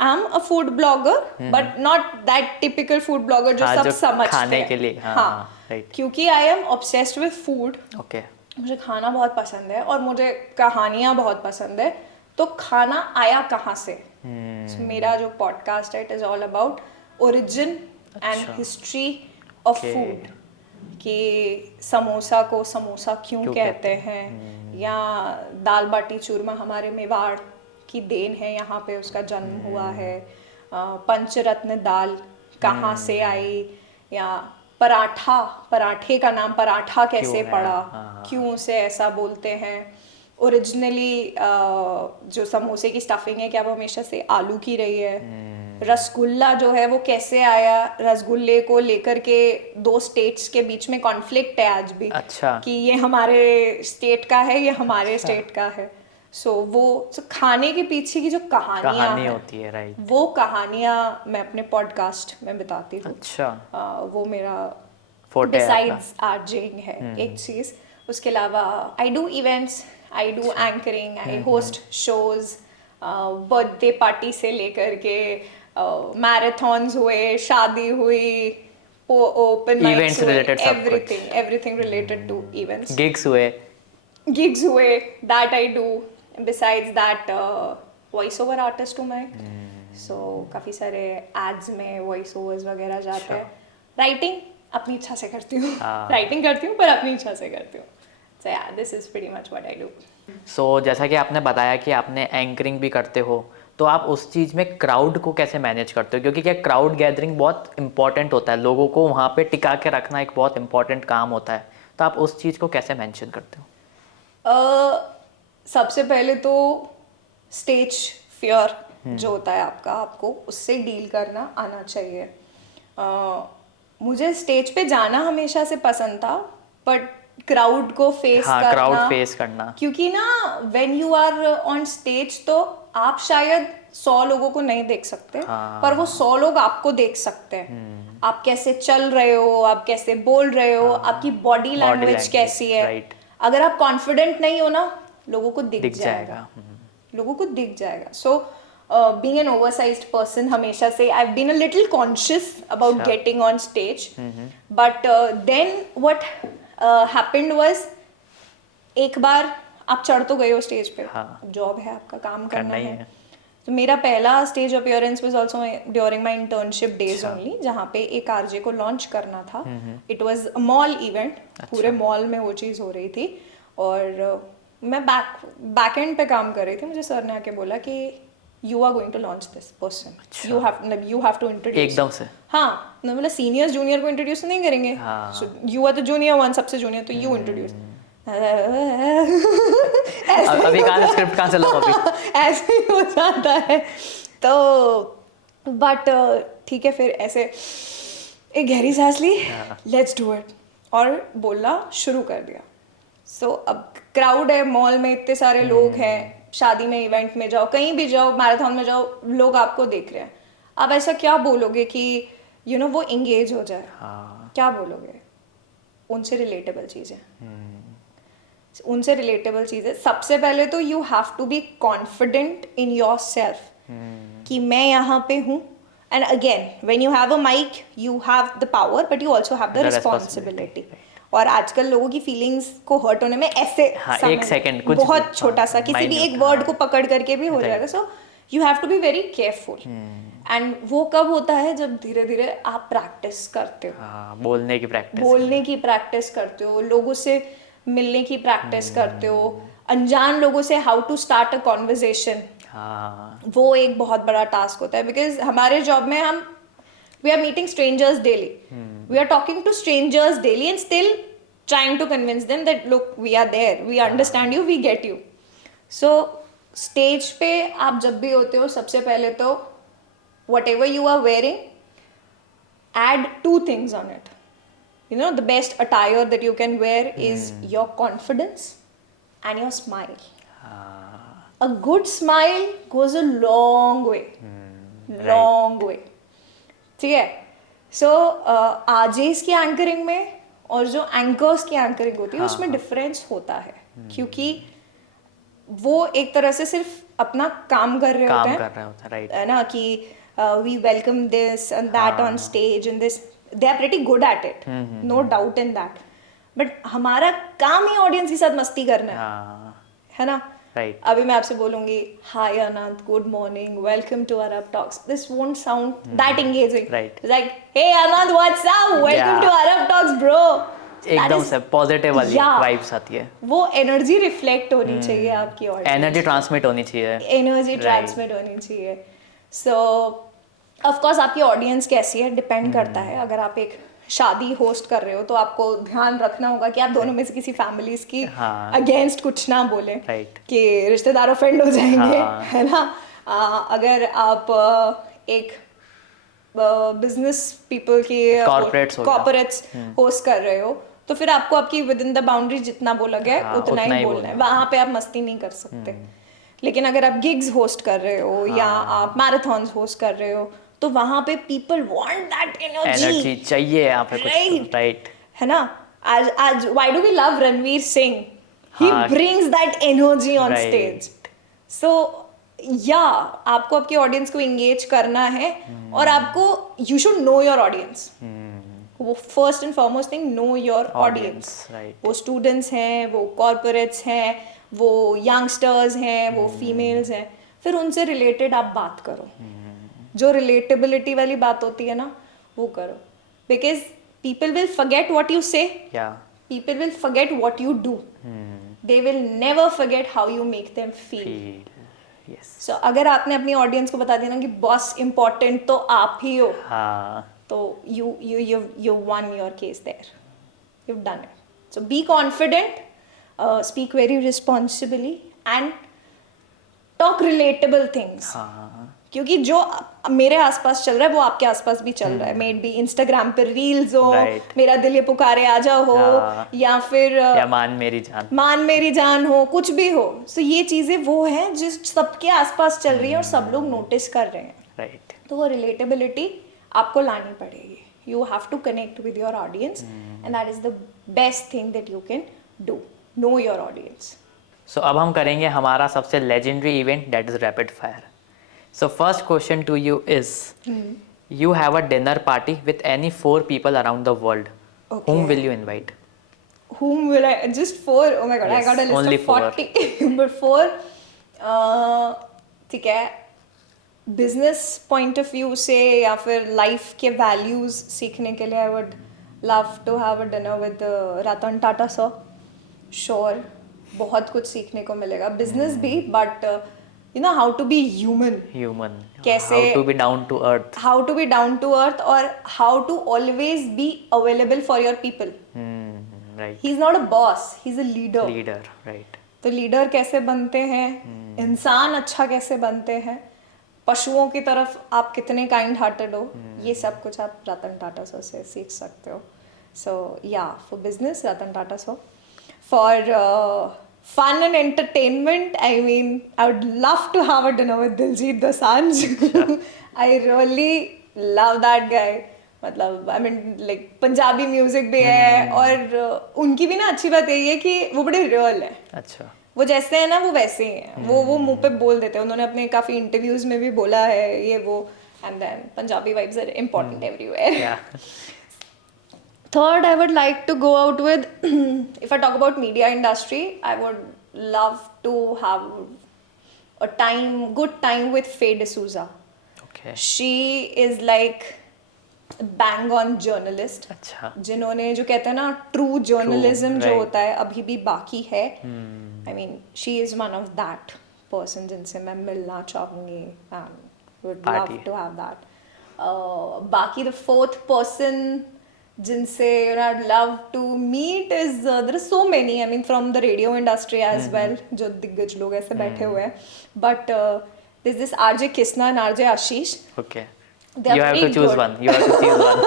am a food blogger, but not that typical food blogger जो सब जो समझते खाने हैं। के लिए, हाँ, राइट, क्योंकि I am obsessed with food. Okay, मुझे खाना बहुत पसंद है और मुझे कहानियाँ बहुत पसंद है, तो खाना आया कहाँ से? So, मेरा जो पॉडकास्ट है, it is all about origin and history of food, कि समोसा को समोसा क्यों कहते हैं, या दाल बाटी चूरमा हमारे मेवाड़ की देन है, यहाँ पे उसका जन्म हुआ है, पंचरत्न दाल कहाँ से आई, या पराठे का नाम पराठा कैसे पड़ा, क्यों उसे ऐसा बोलते हैं। ओरिजिनली जो समोसे की स्टफिंग है, क्या वो हमेशा से आलू की रही है? रसगुल्ला जो है वो कैसे आया? रसगुल्ले को लेकर के 2 स्टेट्स के बीच में कॉन्फ्लिक्ट है आज भी। अच्छा, कि ये हमारे स्टेट का है, ये हमारे स्टेट का है। वो खाने के पीछे की जो कहानी होती है, राइट, वो कहानियाँ मैं अपने पॉडकास्ट में बताती हूँ। अच्छा, वो मेरा फोटे बिसाइड्स आर्जिंग है एक चीज। उसके अलावा I do events, I do anchoring, I host shows, birthday party से लेकर के मैराथन्स हुए, शादी हुई, ओपन Events related सब कुछ। Everything related to events. Gigs हुए, that I do. Besides that, voice over artist हूँ मैं, so काफ़ी सारे ads में voice overs वगैरह जाते हैं। राइटिंग अपनी इच्छा से करती हूँ, राइटिंग करती हूँ पर अपनी इच्छा से करती हूँ। So yeah, this is pretty much what I do. सो जैसा कि आपने बताया कि आपने एंकरिंग भी करते हो, तो आप उस चीज़ में क्राउड को कैसे मैनेज करते हो? क्योंकि क्या क्राउड गैदरिंग बहुत इंपॉर्टेंट होता है, लोगों को वहाँ पे टिका के रखना एक बहुत इंपॉर्टेंट काम होता है, तो आप उस चीज़ को कैसे मेंशन करते हो? सबसे पहले तो स्टेज फियर जो होता है आपको उससे डील करना आना चाहिए। मुझे स्टेज पे जाना हमेशा से पसंद था, बट क्राउड को फेस करना, क्योंकि ना when you are on stage तो आप शायद 100 लोगों को नहीं देख सकते, पर वो 100 लोग आपको देख सकते हैं। आप कैसे चल रहे हो, आप कैसे बोल रहे हो, आपकी बॉडी लैंग्वेज कैसी है। अगर आप कॉन्फिडेंट नहीं हो ना, लोगों को दिख जाएगा, लोगों को दिख जाएगा। So being an oversized person, हमेशा से I have been a little conscious about getting on stage, but then what happened was, एक बार आप चढ़ तो गए हो स्टेज पे, जॉब है आपका, काम करना है। तो मेरा पहला stage appearance was also during my internship days only, जहाँ पे एक आरजे को लॉन्च करना था। It was a mall event, पूरे मॉल में वो चीज़ हो रही थी, और मैं बैक एंड पे काम कर रही थी। मुझे सर ने आके बोला कि you are going to launch this person, you have to introduce. एकदम से? हाँ, मैं बोला सीनियर्स जूनियर को इंट्रोड्यूस नहीं करेंगे, you are the junior one, सबसे जूनियर, तो यू इंट्रोड्यूस। अभी स्क्रिप्ट कहाँ से लो अभी? ऐसे ही हो जाता है। तो बट ठीक है, फिर ऐसे एक गहरी सांस ली, लेट्स डू इट, और बोलना शुरू कर दिया। सो अब क्राउड है, मॉल में इतने सारे लोग हैं, शादी में, इवेंट में जाओ, कहीं भी जाओ, मैराथन में जाओ, लोग आपको देख रहे हैं, आप ऐसा क्या बोलोगे कि वो इंगेज हो जाए? क्या बोलोगे? उनसे रिलेटेबल चीज़ें, उनसे रिलेटेबल चीज़ें। सबसे पहले तो you have to be confident in yourself कि मैं यहाँ पे हूँ। And again when you have a mic you have the power but you also have the responsibility. और आजकल लोगों की फीलिंग्स को हर्ट होने में ऐसे एक सेकंड कुछ बहुत छोटा सा किसी भी एक वर्ड को पकड़ करके भी हो जाएगा। So you have to be very careful. And वो कब होता है? जब धीरे धीरे आप प्रैक्टिस करते हो, बोलने की प्रैक्टिस करते हो, लोगों से मिलने की प्रैक्टिस करते हो, अनजान लोगों से how to start a conversation. वो एक बहुत बड़ा टास्क होता है, बिकॉज हमारे जॉब में हम we are meeting strangers daily, we are talking to strangers daily and still trying to convince them that look, we are there, we understand you, we get you. So stage पे आप जब भी होते हो, सबसे पहले तो whatever you are wearing, add 2 things on it. The best attire that you can wear is your confidence and your smile. A good smile goes a long way. Long way. ठीक है? So आरजेस की anchoring में और जो anchors की anchoring होती है उसमें डिफरेंस होता है, क्योंकि वो एक तरह से सिर्फ अपना काम कर रहे होते हैं, है ना, कि we welcome this and that on stage and this, they are pretty good at it, no doubt in that, but हमारा काम ही ऑडियंस के साथ मस्ती करना है ना। अभी मैं आपसे बोलूंगी hi Anand, good morning, welcome to Arab Talks, this won't sound that engaging, like hey Anand what's up, welcome to Arab Talks bro, एकदम से पॉजिटिव वाली वाइब्स आती है। वो एनर्जी रिफ्लेक्ट होनी चाहिए आपकी, और एनर्जी ट्रांसमिट होनी चाहिए, होनी चाहिए। सो ऑफ कोर्स आपकी ऑडियंस कैसी है डिपेंड करता है। अगर आप एक शादी होस्ट कर रहे हो तो आपको ध्यान रखना होगा कि आप दोनों में से किसी फैमिलीज की अगेंस्ट कुछ ना बोले, कि रिश्तेदार ऑफेंड हो जाएंगे, है ना। अगर आप एक बिजनेस पीपल की कॉर्पोरेट्स होस्ट कर रहे हो तो फिर आपको आपकी विद इन द बाउंड्री जितना बोला गया उतना ही बोलना है, वहां पे आप मस्ती नहीं कर सकते। लेकिन अगर आप गिग्स होस्ट कर रहे हो या आप मैराथन्स होस्ट कर रहे हो तो वहां पे पीपल वांट दैट एनर्जी चाहिए यहाँ पे कुछ, राइट, है ना। आज why do we love Ranveer Singh, he brings that energy on stage. So या आपको आपकी ऑडियंस को एंगेज करना है और आपको you should know your audience. वो first and foremost thing, know your audience. वो स्टूडेंट्स हैं, वो कॉर्पोरेट्स हैं, वो यंगस्टर्स हैं, वो फीमेल्स हैं, फिर उनसे रिलेटेड आप बात करो। जो रिलेटेबिलिटी वाली बात होती है ना वो करो, because people will forget what you say, people will forget what you do, they will never forget how you make them feel. So अगर आपने अपनी ऑडियंस को बता दिया ना कि बॉस इम्पोर्टेंट तो आप ही हो, तो you won your case there, you've done it. So be confident, speak very responsibly and talk relatable things. क्योंकि जो मेरे आसपास चल रहा है वो आपके आसपास भी चल रहा है। मे बी इंस्टाग्राम पे रील्स हो, मेरा दिल ये पुकारे आजा हो, या फिर या मान मेरी जान हो, कुछ भी हो। सो ये चीजें वो हैं जो सबके आसपास चल रही है और सब लोग नोटिस कर रहे हैं, राइट। तो वो रिलेटेबिलिटी आपको लानी पड़ेगी। You have to connect with your audience and that is the best thing that you can do, know your audience. So अब हम करेंगे हमारा सबसे legendary event, that is rapid fire. So first question to you is, you have a dinner party with any 4 people around the world. Okay. Whom will you invite? Whom will I? Just 4? Oh my god, yes, I got a list only of 40. but 4, ठीक है, business point of view से या फिर life के values सीखने के लिए I would love to have a dinner with Ratan Tata sir. Sure, बहुत कुछ सीखने को मिलेगा, business भी, but you know how to be human, कैसे how to be down to earth और how to always be available for your people. Right. He's not a boss, he's a leader, right. तो leader कैसे बनते हैं, इंसान अच्छा कैसे बनते हैं, पशुओं की तरफ आप कितने काइंड हार्टेड हो, ये सब कुछ आप रतन टाटा सर से सीख सकते हो। सो या for business Ratan Tata sir, for fun and entertainment, I mean, I would love to have a dinner with Diljit Dosanjh. I really love that guy. मतलब I mean like Punjabi music भी है और उनकी भी ना अच्छी बात यही है कि वो बड़े रियल है. अच्छा. वो जैसे है ना वो वैसे ही है. वो मुंह पे बोल देते हैं. उन्होंने अपने काफी इंटरव्यूज में भी बोला है ये वो. And then Punjabi vibes are important everywhere. Yeah. Third, I would like to go out with, if I talk about media industry, I would love to have good time with Faye D'Souza. Okay. She is like bang on journalist. अच्छा. जिन्होंने जो कहते हैं ना true journalism जो right. होता है अभी भी बाकी है. I mean, she is one of that person जिनसे मैं मिलना चाहूँगी and would Party. love to have that. बाकी the fourth person जिनसे I'd love to meet is there are so many. I mean from the radio industry as well. जो दिग्गज लोग ऐसे बैठे हुए हैं. But there's this RJ Kisna and RJ Ashish. Okay. They are You have to pretty choose good. one. You have to choose one.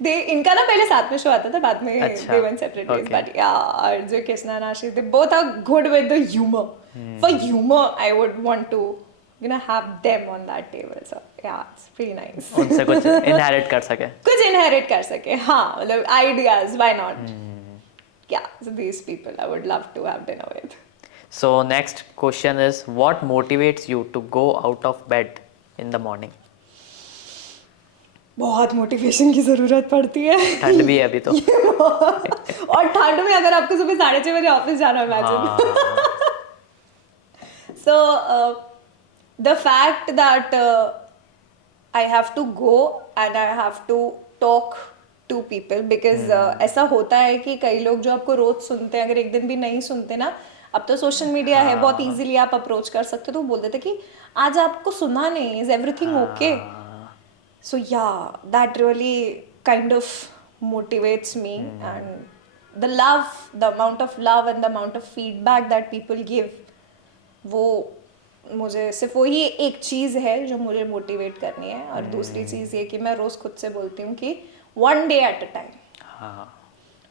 they इनका ना पहले साथ में शो आता था बाद में अच्छा, they went separate ways. okay. But yeah, RJ Kisna and Ashish, they both are good with the humor. For humor, I would want to have them on that table. So yeah, it's pretty nice. उनसे कुछ inherit कर सके. कुछ inherit कर सके. हाँ, मतलब ideas, why not? Yeah, so these people I would love to have dinner with. So next question is, what motivates you to go out of bed in the morning? बहुत motivation की जरूरत पड़ती है. ठंड भी है अभी तो. और ठंड में अगर आपको सुबह 6:30 बजे ऑफिस जाना imagine. So the fact that I have to go and I have to talk to people because ऐसा होता है कि कई लोग जो आपको रोज सुनते हैं अगर एक दिन भी नहीं सुनते ना, अब तो सोशल मीडिया है बहुत इजीली आप अप्रोच कर सकते हो, तो बोल देते कि आज आपको सुना नहीं, is everything okay. So yeah, that really kind of motivates me and the amount of love and the amount of feedback that people give, वो मुझे सिर्फ वही एक चीज़ है जो मुझे मोटिवेट करनी है. और दूसरी चीज़ ये कि मैं रोज़ खुद से बोलती हूँ कि one day at a time.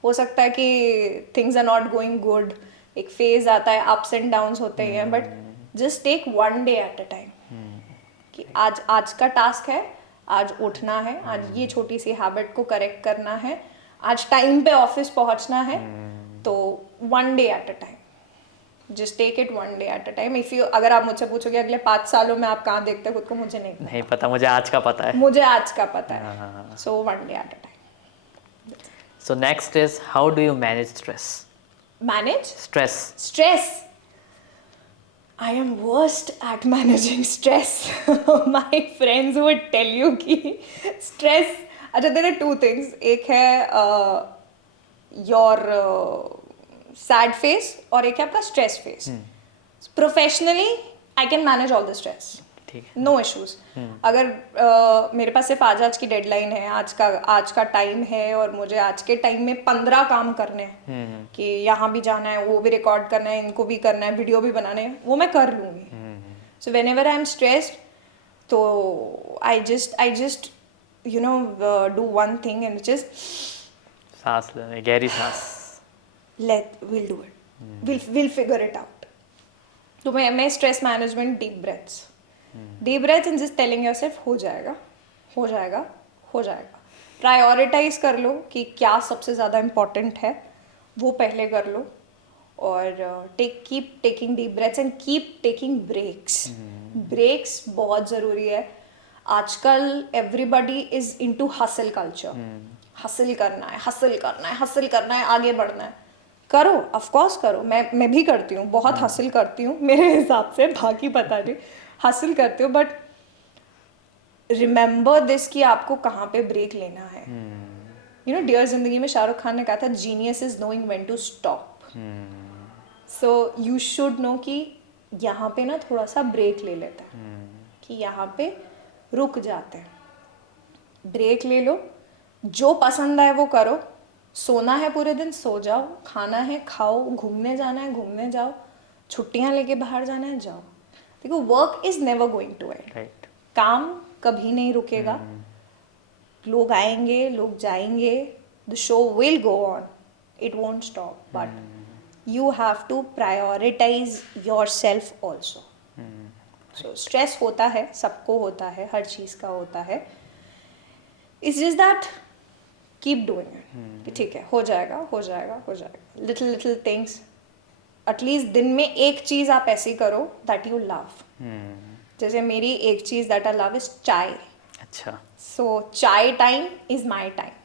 हो सकता है कि things are not going good, एक फेज आता है, ups and downs होते हैं, but just take one day at a time. कि आज का टास्क है, आज उठना है, आज ये छोटी सी हैबिट को करेक्ट करना है, आज टाइम पे ऑफिस पहुंचना है, तो one day at a time. Just take it one day at a time. अगर आप मुझसे पूछोगे अगले 5 सालों में आप कहाँ देखते हो खुद को, मुझे नहीं पता. मुझे आज का पता है. मुझे आज का पता है. So one day at a time. So next is, how do you manage stress? Manage Stress. I am worst at managing stress. My friends would tell you कि stress, अच्छा there are two things. एक है your sad phase और एक है आपका stress phase. Professionally, I can manage all the stress. ठीक है. No issues. अगर मेरे पास सिर्फ आज की डेडलाइन है, आज का टाइम है और मुझे आज के टाइम में 15 काम करने हैं कि यहाँ भी जाना है, वो भी रिकॉर्ड करना है, इनको भी करना है, वीडियो भी बनाने हैं, वो मैं कर लूँगी. So whenever I am stressed, तो I just do one thing and which is सांस लेने, गहरी सांस. we'll do it. We'll figure it out. तो मैं stress management, deep breaths and just telling yourself हो जाएगा. प्रायोरिटाइज कर लो कि क्या सबसे ज़्यादा इम्पोर्टेंट है, वो पहले कर लो. और keep taking deep breaths and keep taking breaks बहुत ज़रूरी है. आजकल everybody is into hustle culture. Hustle करना है, आगे बढ़ना है. करो, ऑफ कोर्स करो. मैं भी करती हूँ, बहुत हसल करती हूँ मेरे हिसाब से, बाकी पता नहीं, हसल करती हूँ. बट रिमेंबर दिस कि आपको कहाँ पे ब्रेक लेना है. डियर जिंदगी में शाहरुख खान ने कहा था, genius is knowing when to stop. So you should know कि यहाँ पे ना थोड़ा सा ब्रेक ले लेते हैं, कि यहाँ पे रुक जाते हैं. ब्रेक ले लो, जो पसंद आए वो करो. सोना है पूरे दिन, सो जाओ. खाना है, खाओ. घूमने जाना है, घूमने जाओ. छुट्टियां लेके बाहर जाना है, जाओ. देखो, work is never going to end. काम कभी नहीं रुकेगा. लोग आएंगे, लोग जाएंगे. The show will go on. it won't stop, but you have to prioritize yourself also. So stress होता है, सबको होता है, हर चीज़ का होता है. It's just that keep doing it. कि ठीक है, हो जाएगा, हो जाएगा, हो जाएगा. Little things. At least दिन में एक चीज़ आप ऐसी करो that you love. जैसे मेरी एक चीज़ that I love is चाय. अच्छा. So चाय टाइम is my time.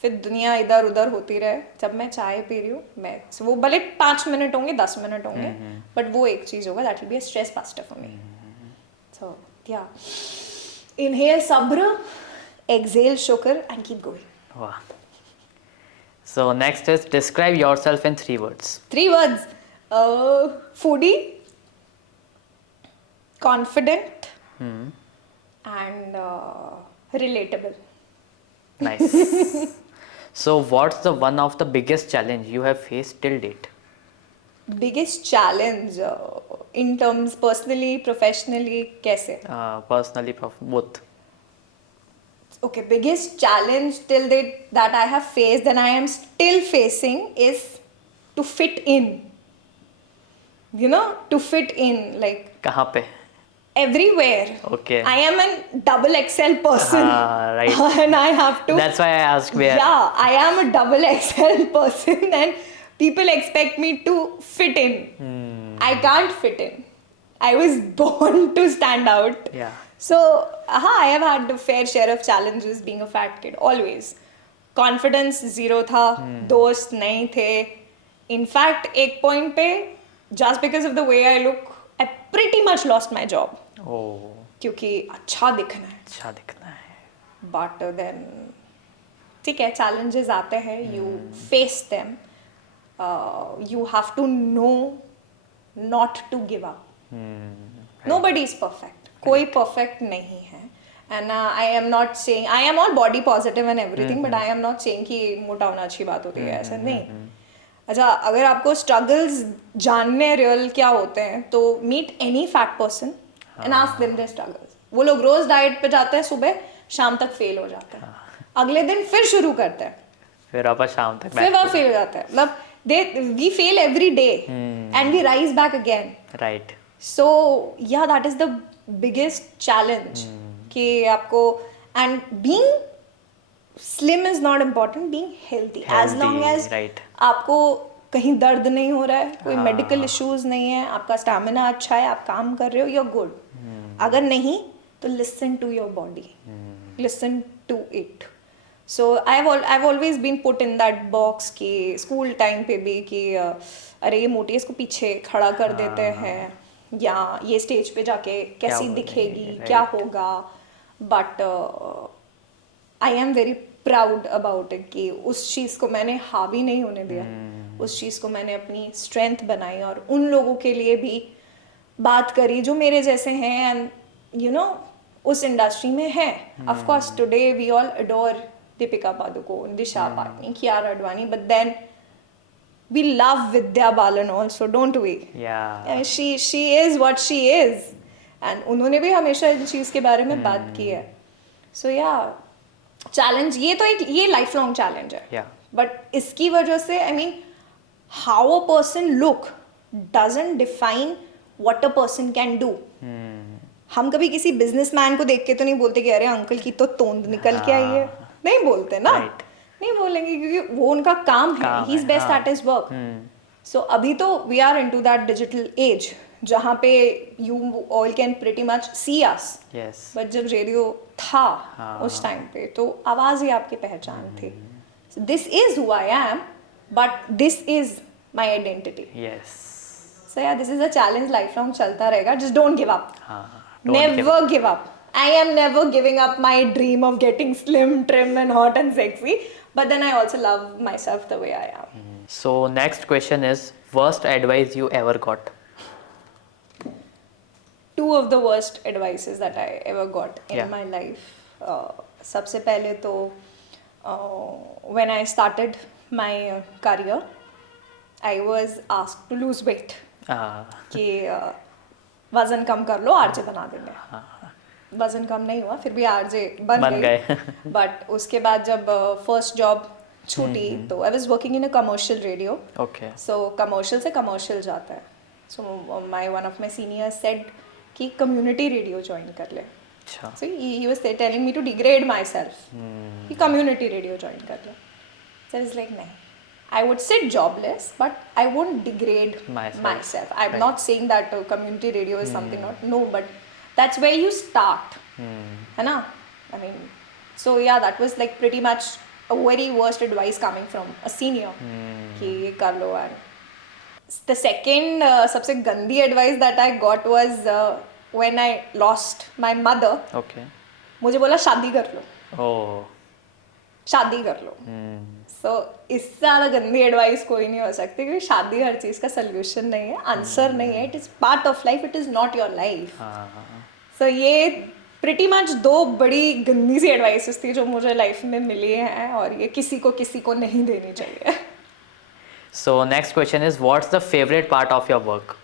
फिर दुनिया इधर उधर होती रहे, जब मैं चाय पी रही हूँ, मैं वो भले 5 मिनट होंगे, 10 मिनट होंगे, बट वो एक चीज़ होगा that will be a stress buster for me. So yeah, inhale sabr, exhale shukr and keep going. वाह. So next is describe yourself in 3 words. 3 words. Foodie, confident and relatable. Nice. So what's the one of the biggest challenge you have faced till date? Biggest challenge in terms personally, professionally, कैसे? Personally, both. Okay, biggest challenge till date that I have faced and I am still facing is to fit in. You know, to fit in, like कहाँ पे? everywhere. Okay. I am a double XL person. Right. And I have to. That's why I asked where. Yeah, I am a double XL person and people expect me to fit in. I can't fit in. I was born to stand out. Yeah. So, I have had a fair share of challenges being a fat kid, always. Confidence zero था, दोस्त नहीं थे. In fact, एक point पे, just because of the way I look, I pretty much lost my job. Oh. क्योंकि अच्छा दिखना है. अच्छा दिखना है. But then, ठीक है, challenges आते हैं, you face them. You have to know not to give up. Nobody is perfect. कोई perfect नहीं है. And I am not saying, I am all body positive and everything, but I am not saying कि मोटा होना अच्छी बात होती है, ऐसा नहीं. अच्छा, अगर आपको struggles जानने real क्या होते हैं, तो meet any fat person and ask them their struggles. वो लोग रोज डाइट पे जाते हैं, सुबह शाम तक फेल हो जाते हैं, अगले दिन फिर शुरू करते हैं, फिर वापस शाम तक फिर वह फेल हो जाते हैं. मतलब we fail every day and we rise back again. Right. So yeah, that is the biggest challenge कि आपको, and being slim is not important, being healthy as long as right. आपको कहीं दर्द नहीं हो रहा है, कोई मेडिकल इश्यूज नहीं है, आपका स्टैमिना अच्छा है, आप काम कर रहे हो, you're good. अगर नहीं तो listen to your body, listen to it. So I've always been put in that box कि स्कूल टाइम पे भी कि अरे ये मोटी है, इसको पीछे खड़ा कर देते हैं, या ये स्टेज पे जाके कैसी दिखेगी, क्या होगा. But I am very proud about it कि उस चीज़ को मैंने हावी नहीं होने दिया. उस चीज़ को मैंने अपनी स्ट्रेंथ बनाई और उन लोगों के लिए भी बात करी जो मेरे जैसे हैं एंड यू नो उस इंडस्ट्री में हैं. Of course today we all adore Deepika Padukone, Disha Patani, Kiara Advani, but then we love Vidya Balan also, don't we? Yeah. And she is what she is. And उन्होंने भी हमेशा इस चीज़ के बारे में बात की है. So yeah, challenge ये तो एक ये lifelong challenge है. Yeah. But इसकी वजह से I mean how a person look doesn't define what a person can do. हम कभी किसी businessman को देख के तो नहीं बोलते कि अरे अंकल की तो तोंद निकल के आई है, नहीं बोलते ना. Right. नहीं बोलेंगे क्योंकि वो उनका काम है. He is best at his work. So अभी तो we are into that digital age जहाँ पे you all can pretty much see us. But जब रेडियो था उस टाइम पे तो आवाज ही आपकी पहचान थी. This is who I am, but this is my identity. So yeah this is a challenge life long चलता रहेगा. Just don't give up. Never give up. I am never giving up my dream of getting slim, trim and hot and sexy. But then I also love myself the way I am. So next question is worst advice you ever got? 2 of the worst advices that I ever got in my life. सबसे पहले तो when I started my career, I was asked to lose weight. कि वजन कम कर लो, RJ बना देंगे. वजन कम नहीं हुआ, फिर भी आरजे बन गए. बट उसके बाद जब फर्स्ट जॉब छूटी तो I was working in a commercial radio. Okay. So commercial से कमर्शियल जाता है. So my one of my seniors said कि कम्युनिटी रेडियो ज्वाइन कर ले. अच्छा. So he was telling me to degrade myself. कि community radio join कर ले. So I was like नहीं. I would sit jobless, but I won't degrade myself. I'm Right. not saying that community radio is something not. No, but that's where you start. है ना? I mean, so yeah, that was like pretty much a very worst advice coming from a senior. कि ये कर लो. And the second सबसे गंदी advice that I got was when I lost my mother. Okay. मुझे बोला शादी कर लो. ओह. शादी कर लो. सो इससे ज़्यादा गंदी एडवाइस कोई नहीं हो सकती क्योंकि शादी हर चीज़ का सोल्यूशन नहीं है, आंसर नहीं है. It is part of life, it is not your life. So ये प्रिटी मच दो बड़ी गंदी सी एडवाइसेस थी जो मुझे लाइफ में मिली हैं और ये किसी को नहीं देनी चाहिए. So next question is, what's the favorite part of your work?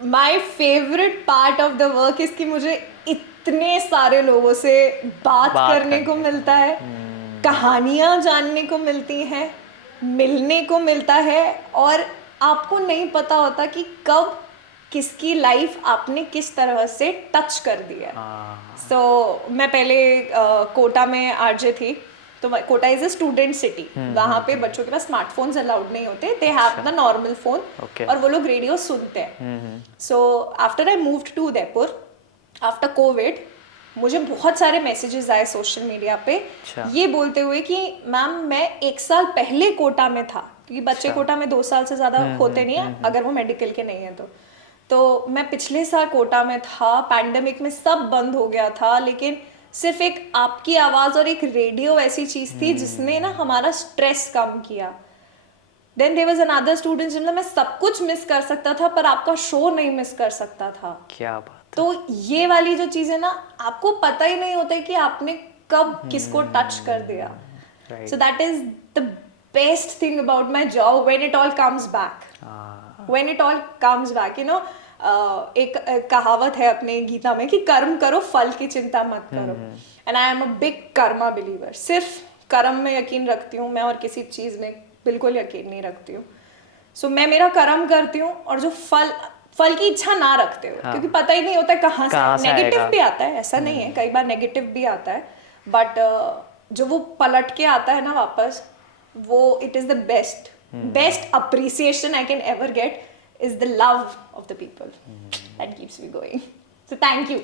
My favourite part of the work is कि मुझे इतने सारे लोगों से बात करने को मिलता है, कहानियाँ जानने को मिलती हैं, मिलने को मिलता है और आपको नहीं पता होता कि कब किसकी लाइफ आपने किस तरह से टच कर दिया. सो मैं पहले कोटा में आरजे थी. तो Kota is a student city. वहाँ पे बच्चों के पास स्मार्टफोन्स अलाउड नहीं होते. They have the normal phone और वो लोग रेडियो सुनते हैं. So after I moved to Udaipur after COVID मुझे बहुत सारे मैसेजेस आए सोशल मीडिया पे ये बोलते हुए कि मैम मैं 1 साल पहले कोटा में था, क्योंकि बच्चे कोटा में 2 साल से ज़्यादा होते नहीं है अगर वो मेडिकल के नहीं है तो मैं पिछले साल कोटा में था. पैंडेमिक में सब बंद हो गया था, लेकिन सिर्फ एक आपकी आवाज़ और एक रेडियो ऐसी चीज़ थी जिसने ना हमारा स्ट्रेस कम किया. Then there was another student जिनमें मैं सब कुछ मिस कर सकता था पर आपका शो नहीं मिस कर सकता था. क्या बात. तो ये वाली जो चीज़ें ना आपको पता ही नहीं होता कि आपने कब किसको टच कर दिया. सो that is the best thing about my job when it all comes back. When it all comes back, you know, एक कहावत है अपने गीता में कि कर्म करो फल की चिंता मत करो. And I am a big Karma believer. सिर्फ कर्म में यकीन रखती हूँ मैं और किसी चीज़ में बिल्कुल यकीन नहीं रखती हूँ. सो मैं मेरा कर्म करती हूँ और जो फल की इच्छा ना रखते हो, क्योंकि पता ही नहीं होता कहाँ से नेगेटिव भी आता है. ऐसा नहीं है, कई बार नेगेटिव भी आता है, बट जो वो पलट के आता है ना वापस, वो it is the best appreciation I can ever get is the love of the people that keeps me going. So thank you.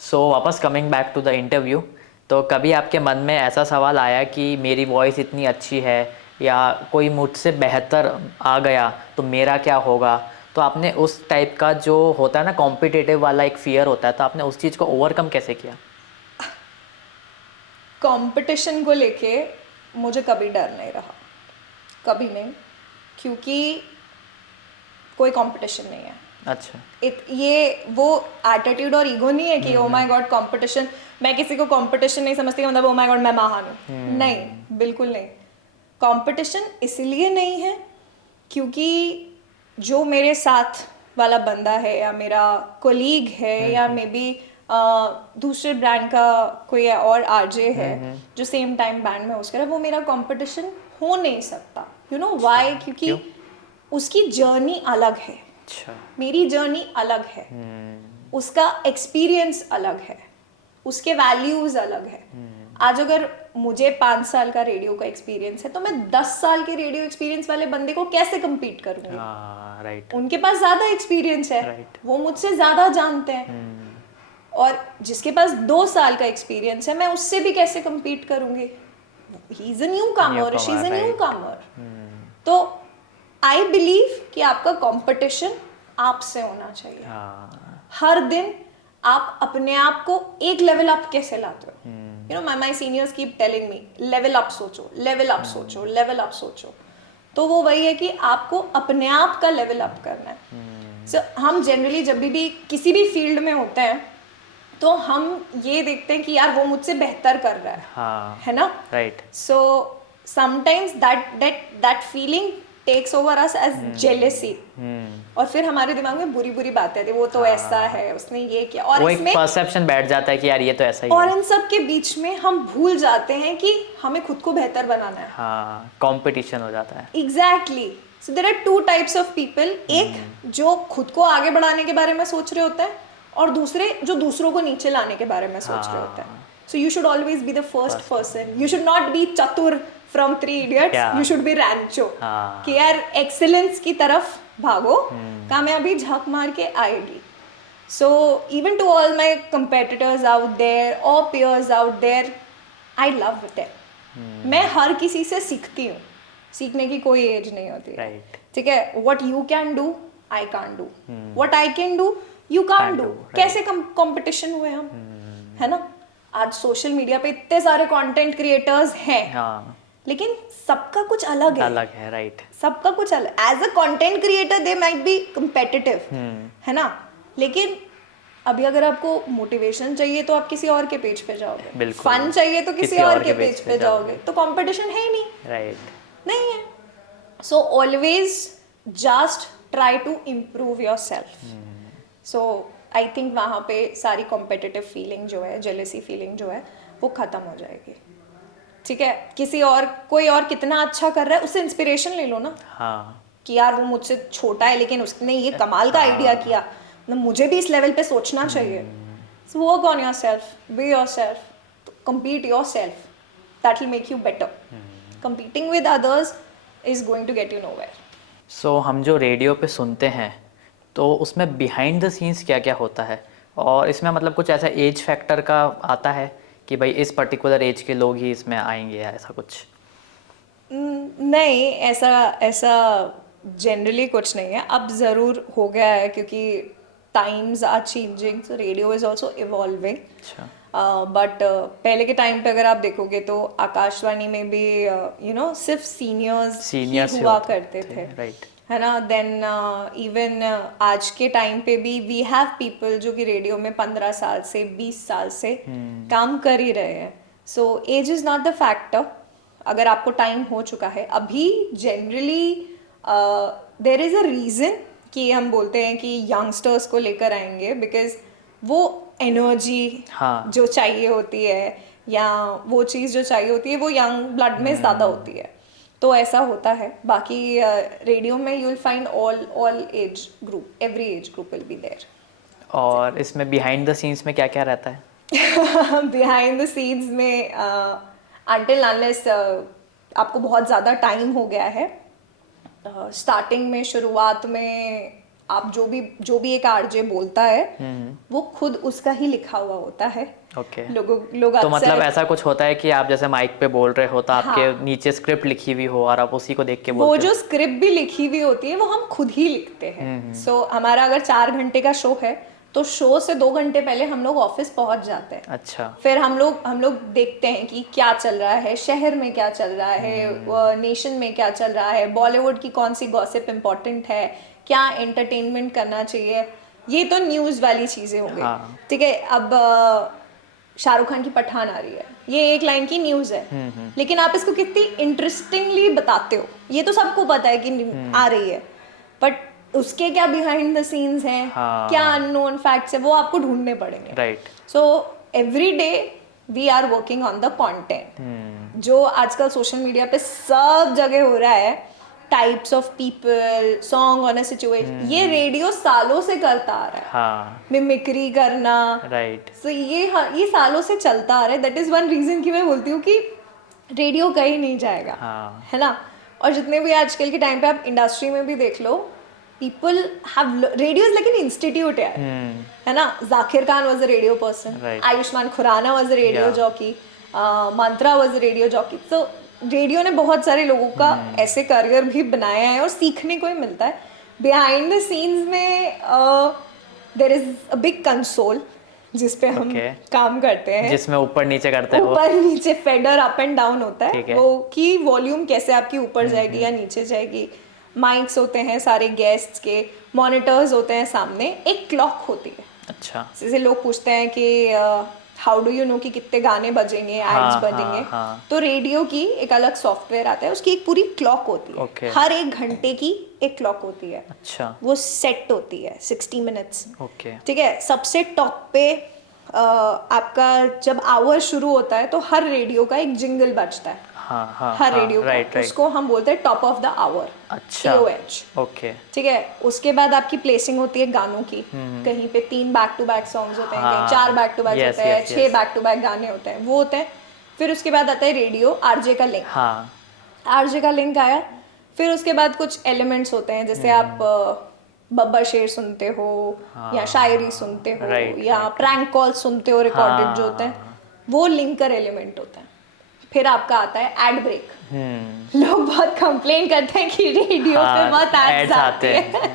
So वापस coming back to the interview, तो कभी आपके मन में ऐसा सवाल आया कि मेरी वॉइस इतनी अच्छी है या कोई मुझसे बेहतर आ गया तो मेरा क्या होगा? तो आपने उस टाइप का जो होता है ना कॉम्पिटिटिव वाला एक फियर होता है, तो आपने उस चीज़ को ओवरकम कैसे किया? कंपटीशन को लेके मुझे कभी डर नहीं रहा, कभी नहीं, क्योंकि कोई कंपटीशन नहीं है. अच्छा. ये वो एटीट्यूड और ईगो नहीं है कि ओ माय गॉड कंपटीशन. मैं किसी को कंपटीशन नहीं समझती मतलब ओ माय गॉड मैं महान हूँ. नहीं, बिल्कुल नहीं. कंपटीशन इसलिए नहीं है क्योंकि जो मेरे साथ वाला बंदा है या मेरा कोलीग है या मे बी दूसरे ब्रांड का कोई और आरजे है जो सेम टाइम बैंड में उसका, वो मेरा कंपटीशन हो नहीं सकता. You know why? क्योंकि उसकी जर्नी अलग है, मेरी जर्नी अलग है, उसका एक्सपीरियंस अलग है, उसके वैल्यूज अलग है. आज अगर मुझे 5 साल का रेडियो का एक्सपीरियंस है तो मैं 10 साल के रेडियो एक्सपीरियंस वाले बंदे को कैसे कम्पीट करूंगी? राइट. उनके पास ज्यादा एक्सपीरियंस है, वो मुझसे ज्यादा जानते हैं. और जिसके पास 2 साल का एक्सपीरियंस है मैं उससे भी कैसे कम्पीट करूंगी? He is a newcomer, she is a newcomer. तो आई बिलीव कि आपका कंपटीशन आपसे होना चाहिए. हर दिन आप अपने आप को एक लेवल अप कैसे लाते हो? You know my seniors keep telling me level up सोचो, लेवल अप सोचो, लेवल अप सोचो. तो वो वही है कि आपको अपने आप का लेवल अप करना है. सो हम जनरली जब भी किसी भी फील्ड में होते हैं तो हम ये देखते हैं कि यार वो मुझसे बेहतर कर रहा है, है ना? Right. So sometimes that feeling takes over us as jealousy. और फिर हमारे दिमाग में बुरी बुरी बातें आती है, वो तो ऐसा है, उसने ये किया, और वो एक इसमें परसेप्शन बैठ जाता है कि यार ये तो ऐसा ही और है। इन सब के बीच में हम भूल जाते हैं कि हमें खुद को बेहतर बनाना है। हाँ, कंपटीशन हो जाता है। Exactly. So there are two types of people, एक जो खुद को आगे बढ़ाने के बारे में सोच रहे होते हैं, और दूसरे जो दूसरों को नीचे लाने के बारे में सोच रहे होते हैं। So you should always be the first person, you should not be Chatur from 3 idiots, Yeah. You should be Rancho, हाँ। कि यार एक्सीलेंस की तरफ भागो, कामयाबी झक मार के आएगी। So even to all my competitors out there or peers out there, I love them. मैं हर किसी से सीखती हूँ, सीखने की कोई एज नहीं होती। Right. ठीक है, what you can do, I can't do. What I can do, you can't do. right. कैसे कंपटीशन हुए हम, है ना? आज सोशल मीडिया पे इतने सारे कंटेंट क्रिएटर्स हैं, हाँ, लेकिन सबका कुछ अलग है। अलग है, राइट। सबका कुछ अलग। As a content creator they might be competitive, है ना, लेकिन अभी अगर आपको मोटिवेशन चाहिए तो आप किसी और के पेज पे जाओगे, बिल्कुल। फन चाहिए तो किसी और के पेज पे जाओगे, तो कंपटीशन है ही नहीं, राइट। नहीं है। So always just try to improve yourself. So I think वहाँ पे सारी कॉम्पिटिटिव फीलिंग जो है, जेलेसी फीलिंग जो है, वो खत्म हो जाएगी। ठीक है, किसी और, कोई और कितना अच्छा कर रहा है उससे इंस्पिरेशन ले लो ना, हाँ, कि यार वो मुझसे छोटा है लेकिन उसने ये कमाल का आइडिया किया, तो मुझे भी इस लेवल पे सोचना चाहिए। So work on yourself, be yourself, compete yourself, that will make you better. Competing with others is going to get you nowhere. सो हम जो रेडियो पे सुनते हैं तो उसमें बिहाइंड द सीन्स क्या क्या होता है, और इसमें मतलब कुछ ऐसा एज फैक्टर का आता है कि भाई इस पर्टिकुलर एज के लोग ही इसमें आएंगे, या ऐसा कुछ? नहीं, ऐसा जनरली कुछ नहीं है। अब ज़रूर हो गया है क्योंकि times are changing, so radio is also evolving. अच्छा, बट पहले के टाइम पे अगर आप देखोगे तो आकाशवाणी में भी सिर्फ सीनियर्स हुआ करते थे, राइट, है ना। देन इवन आज के टाइम पे भी वी हैव पीपल जो कि रेडियो में 15 साल से 20 साल से काम कर ही रहे हैं। So age is not the factor. अगर आपको टाइम हो चुका है अभी, generally there is a reason कि हम बोलते हैं कि यंगस्टर्स को लेकर आएंगे, बिकॉज वो एनर्जी हाँ, जो चाहिए होती है, या वो चीज़ जो चाहिए होती है, वो यंग ब्लड में ज़्यादा होती है, तो ऐसा होता है। बाकी रेडियो में you will find all age group, every age group will be there. और इसमें बिहाइंड द सीन्स में क्या क्या रहता है? बिहाइंड द सीन्स में अनटिल अनलेस आपको बहुत ज़्यादा टाइम हो गया है, स्टार्टिंग में, शुरुआत में आप जो भी एक आरजे बोलता है वो खुद उसका ही लिखा हुआ होता है। ओके, लोग तो मतलब अक्सर ऐसा कुछ होता है कि आप जैसे माइक पे बोल रहे हो तो आपके नीचे स्क्रिप्ट लिखी हुई हो और आप उसी को देख के वो बोलते जो स्क्रिप्ट भी लिखी हुई होती है वो हम खुद ही लिखते हैं। सो हमारा अगर 4 घंटे का शो है तो शो से 2 घंटे पहले हम लोग ऑफिस पहुंच जाते हैं। अच्छा, फिर हम लोग देखते हैं कि क्या चल रहा है, शहर में क्या चल रहा है, नेशन में क्या चल रहा है, बॉलीवुड की कौन सी गॉसिप इम्पोर्टेंट है, क्या एंटरटेनमेंट करना चाहिए, ये तो न्यूज़ वाली चीज़ें हो गई। हाँ। ठीक है, अब शाहरुख खान की पठान आ रही है, ये एक लाइन की न्यूज़ है, लेकिन आप इसको कितनी इंटरेस्टिंगली बताते हो, ये तो सबको पता है कि आ रही है, बट उसके क्या बिहाइंड द सीन्स हैं, हाँ। क्या अननोन फैक्ट्स है, वो आपको ढूंढने पड़ेंगे। Right, so every day we are working on the content जो आजकल सोशल मीडिया पे सब जगह हो रहा है। Types of people, song on a situation, ये रेडियो सालों से करता आ रहा है। हाँ, मिमिक्री करना, राइट, सो ये सालों से चलता आ रहा है। दैट इज वन रीजन कि मैं बोलती हूँ कि रेडियो कहीं नहीं जाएगा, हाँ, है ना। और जितने भी आजकल के टाइम पे आप इंडस्ट्री में भी देख लो, people have, radio is like an institute है ना। Zakir Khan was a radio person, Right. Ayushmann Khurrana was a radio Yeah. Jockey, Mantra was a radio jockey. So radio ने बहुत सारे लोगों का ऐसे करियर भी बनाया है और सीखने को ही मिलता है। बिहाइंड द सीन्स में there is a big console जिस पे हम Okay. काम करते हैं, जिसमें ऊपर नीचे करते हो। ऊपर नीचे फेडर अप एंड डाउन होता ठीक है, है। वो की वॉल्यूम कैसे आपकी ऊपर जाएगी या नीचे जाएगी। माइक्स होते हैं सारे गेस्ट्स के, मॉनिटर्स होते हैं सामने, एक क्लॉक होती है। अच्छा, जैसे लोग पूछते हैं कि हाउ डू यू नो कि कितने गाने बजेंगे, एड्स बजेंगे। तो रेडियो की एक अलग सॉफ्टवेयर आता है, उसकी एक पूरी क्लॉक होती है। Okay. हर एक घंटे की एक क्लॉक होती है। अच्छा, वो सेट होती है 60 मिनट्स। ओके, ठीक है, सबसे टॉप पे आपका जब आवर शुरू होता है तो हर रेडियो का एक जिंगल बजता है। हाँ हाँ हर हाँ, रेडियो का, राइट राइट, उसको हम बोलते हैं टॉप ऑफ द आवर, अच्छा, AOH। ओके, ठीक है, उसके बाद आपकी प्लेसिंग होती है गानों की। कहीं पे 3 बैक टू बैक सॉन्ग्स होते हैं, कहीं हाँ, 4 बैक टू बैक yes, होते हैं, yes, 6 yes. Back to back गाने होते हैं, वो होते हैं। फिर उसके बाद आता है रेडियो, आरजे का लिंक। हाँ, आरजे का लिंक आया, फिर उसके बाद कुछ एलिमेंट्स होते हैं, जैसे आप बब्बर शेर सुनते हो, या शायरी सुनते हो, right, या right, प्रैंक कॉल सुनते हो रिकॉर्डेड हाँ, जो होते हैं, वो लिंकर एलिमेंट होते हैं। फिर आपका आता है एड ब्रेक। लोग बहुत कंप्लेन करते हैं कि रेडियो पे हाँ, बहुत एड्स ads आते आते हैं,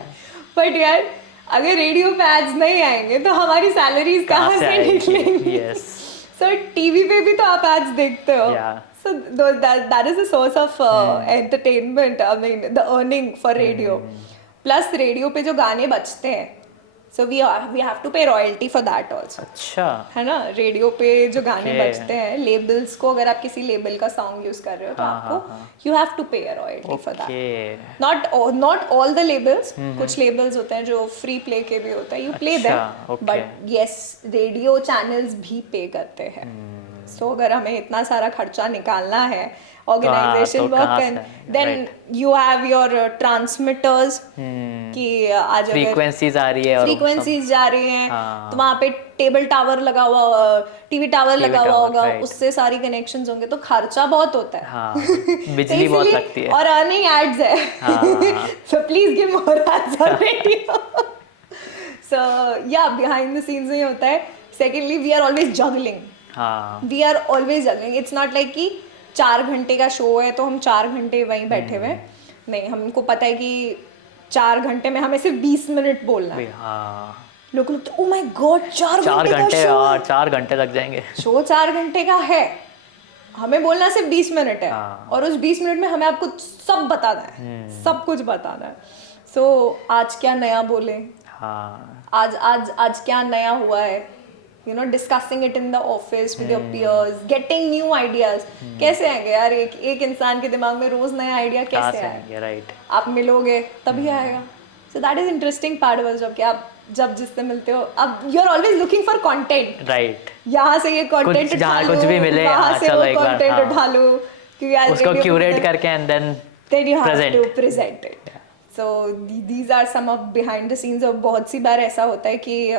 बट यार अगर रेडियो पे एड्स नहीं आएंगे तो हमारी सैलरीज कहाँ से निकलेंगी? यस, सो टीवी पे भी तो आप एड्स देखते हो। Yeah. So that is a source of entertainment. I mean, the earning for radio. Plus radio पे जो गाने बजते हैं, so we have to pay royalty for that also. अच्छा, है ना, रेडियो पे जो गाने Okay. बजते हैं, लेबल्स को अगर आप किसी लेबल का सॉन्ग यूज कर रहे हो तो हाँ, आपको यू हैव टू पे अ royalty for that. Okay, not all the labels, कुछ लेबल्स होते हैं जो फ्री प्ले के भी होते हैं, यू प्ले अच्छा, them, okay. But yes radio channels भी पे करते हैं। सो अगर हमें इतना सारा खर्चा निकालना है, ऑर्गेनाइजेशन तो वर्क कहाँ कैन, से? Then you have your transmitters कि आज अगर फ्रीक्वेंसीज आ रही है और फ्रीक्वेंसीज जा रही हैं, हाँ। तो वहाँ पे टेबल टावर लगा हुआ, टीवी टावर लगा हुआ टावर, होगा, right. उससे सारी कनेक्शंस होंगे, तो खर्चा बहुत होता है। हाँ, तो बिजली बहुत इसीलिए- लगती है। और अर्निंग एड्स है, हाँ। So please give more ads on radio. So yeah behind the scenes ये होता है। Secondly we are always juggling, हाँ, we are always juggling. It's not like कि 4 घंटे का शो है तो हम 4 घंटे वहीं बैठे हुए हैं। नहीं, हमको पता है कि 4 घंटे में हमें सिर्फ 20 मिनट बोलना है। हाँ, लोग लगता है ओ माय गॉड 4 4 घंटे का घंटे शो और है। 4 घंटे लग जाएंगे। शो 4 घंटे का है, हमें बोलना सिर्फ 20 मिनट है। हाँ। और उस 20 मिनट में हमें आपको सब बताना है, सब कुछ बताना है। सो आज क्या नया बोले, हाँ, आज क्या नया हुआ है, you know, discussing it in the office with your peers, getting new ideas. कैसे आएंगे यार, एक इंसान के दिमाग में रोज नया आइडिया कहाँ कैसे से आएगा? आएंगे, राइट, आप मिलोगे तभी आएगा। So that is interesting part of job कि आप जब जिससे मिलते हो, अब you are always looking for content. Right, यहाँ से ये कंटेंट कुछ उठा जहाँ लो, कुछ भी मिले, वहाँ हाँ, से चलो वो एक बार, कंटेंट हाँ। उठा लो, क्योंकि आज उसको radio पे क्यूरेट होता है, करके and then then you have present. to present it. So these are some of behind the scenes। और बहुत सी बार ऐसा होता है कि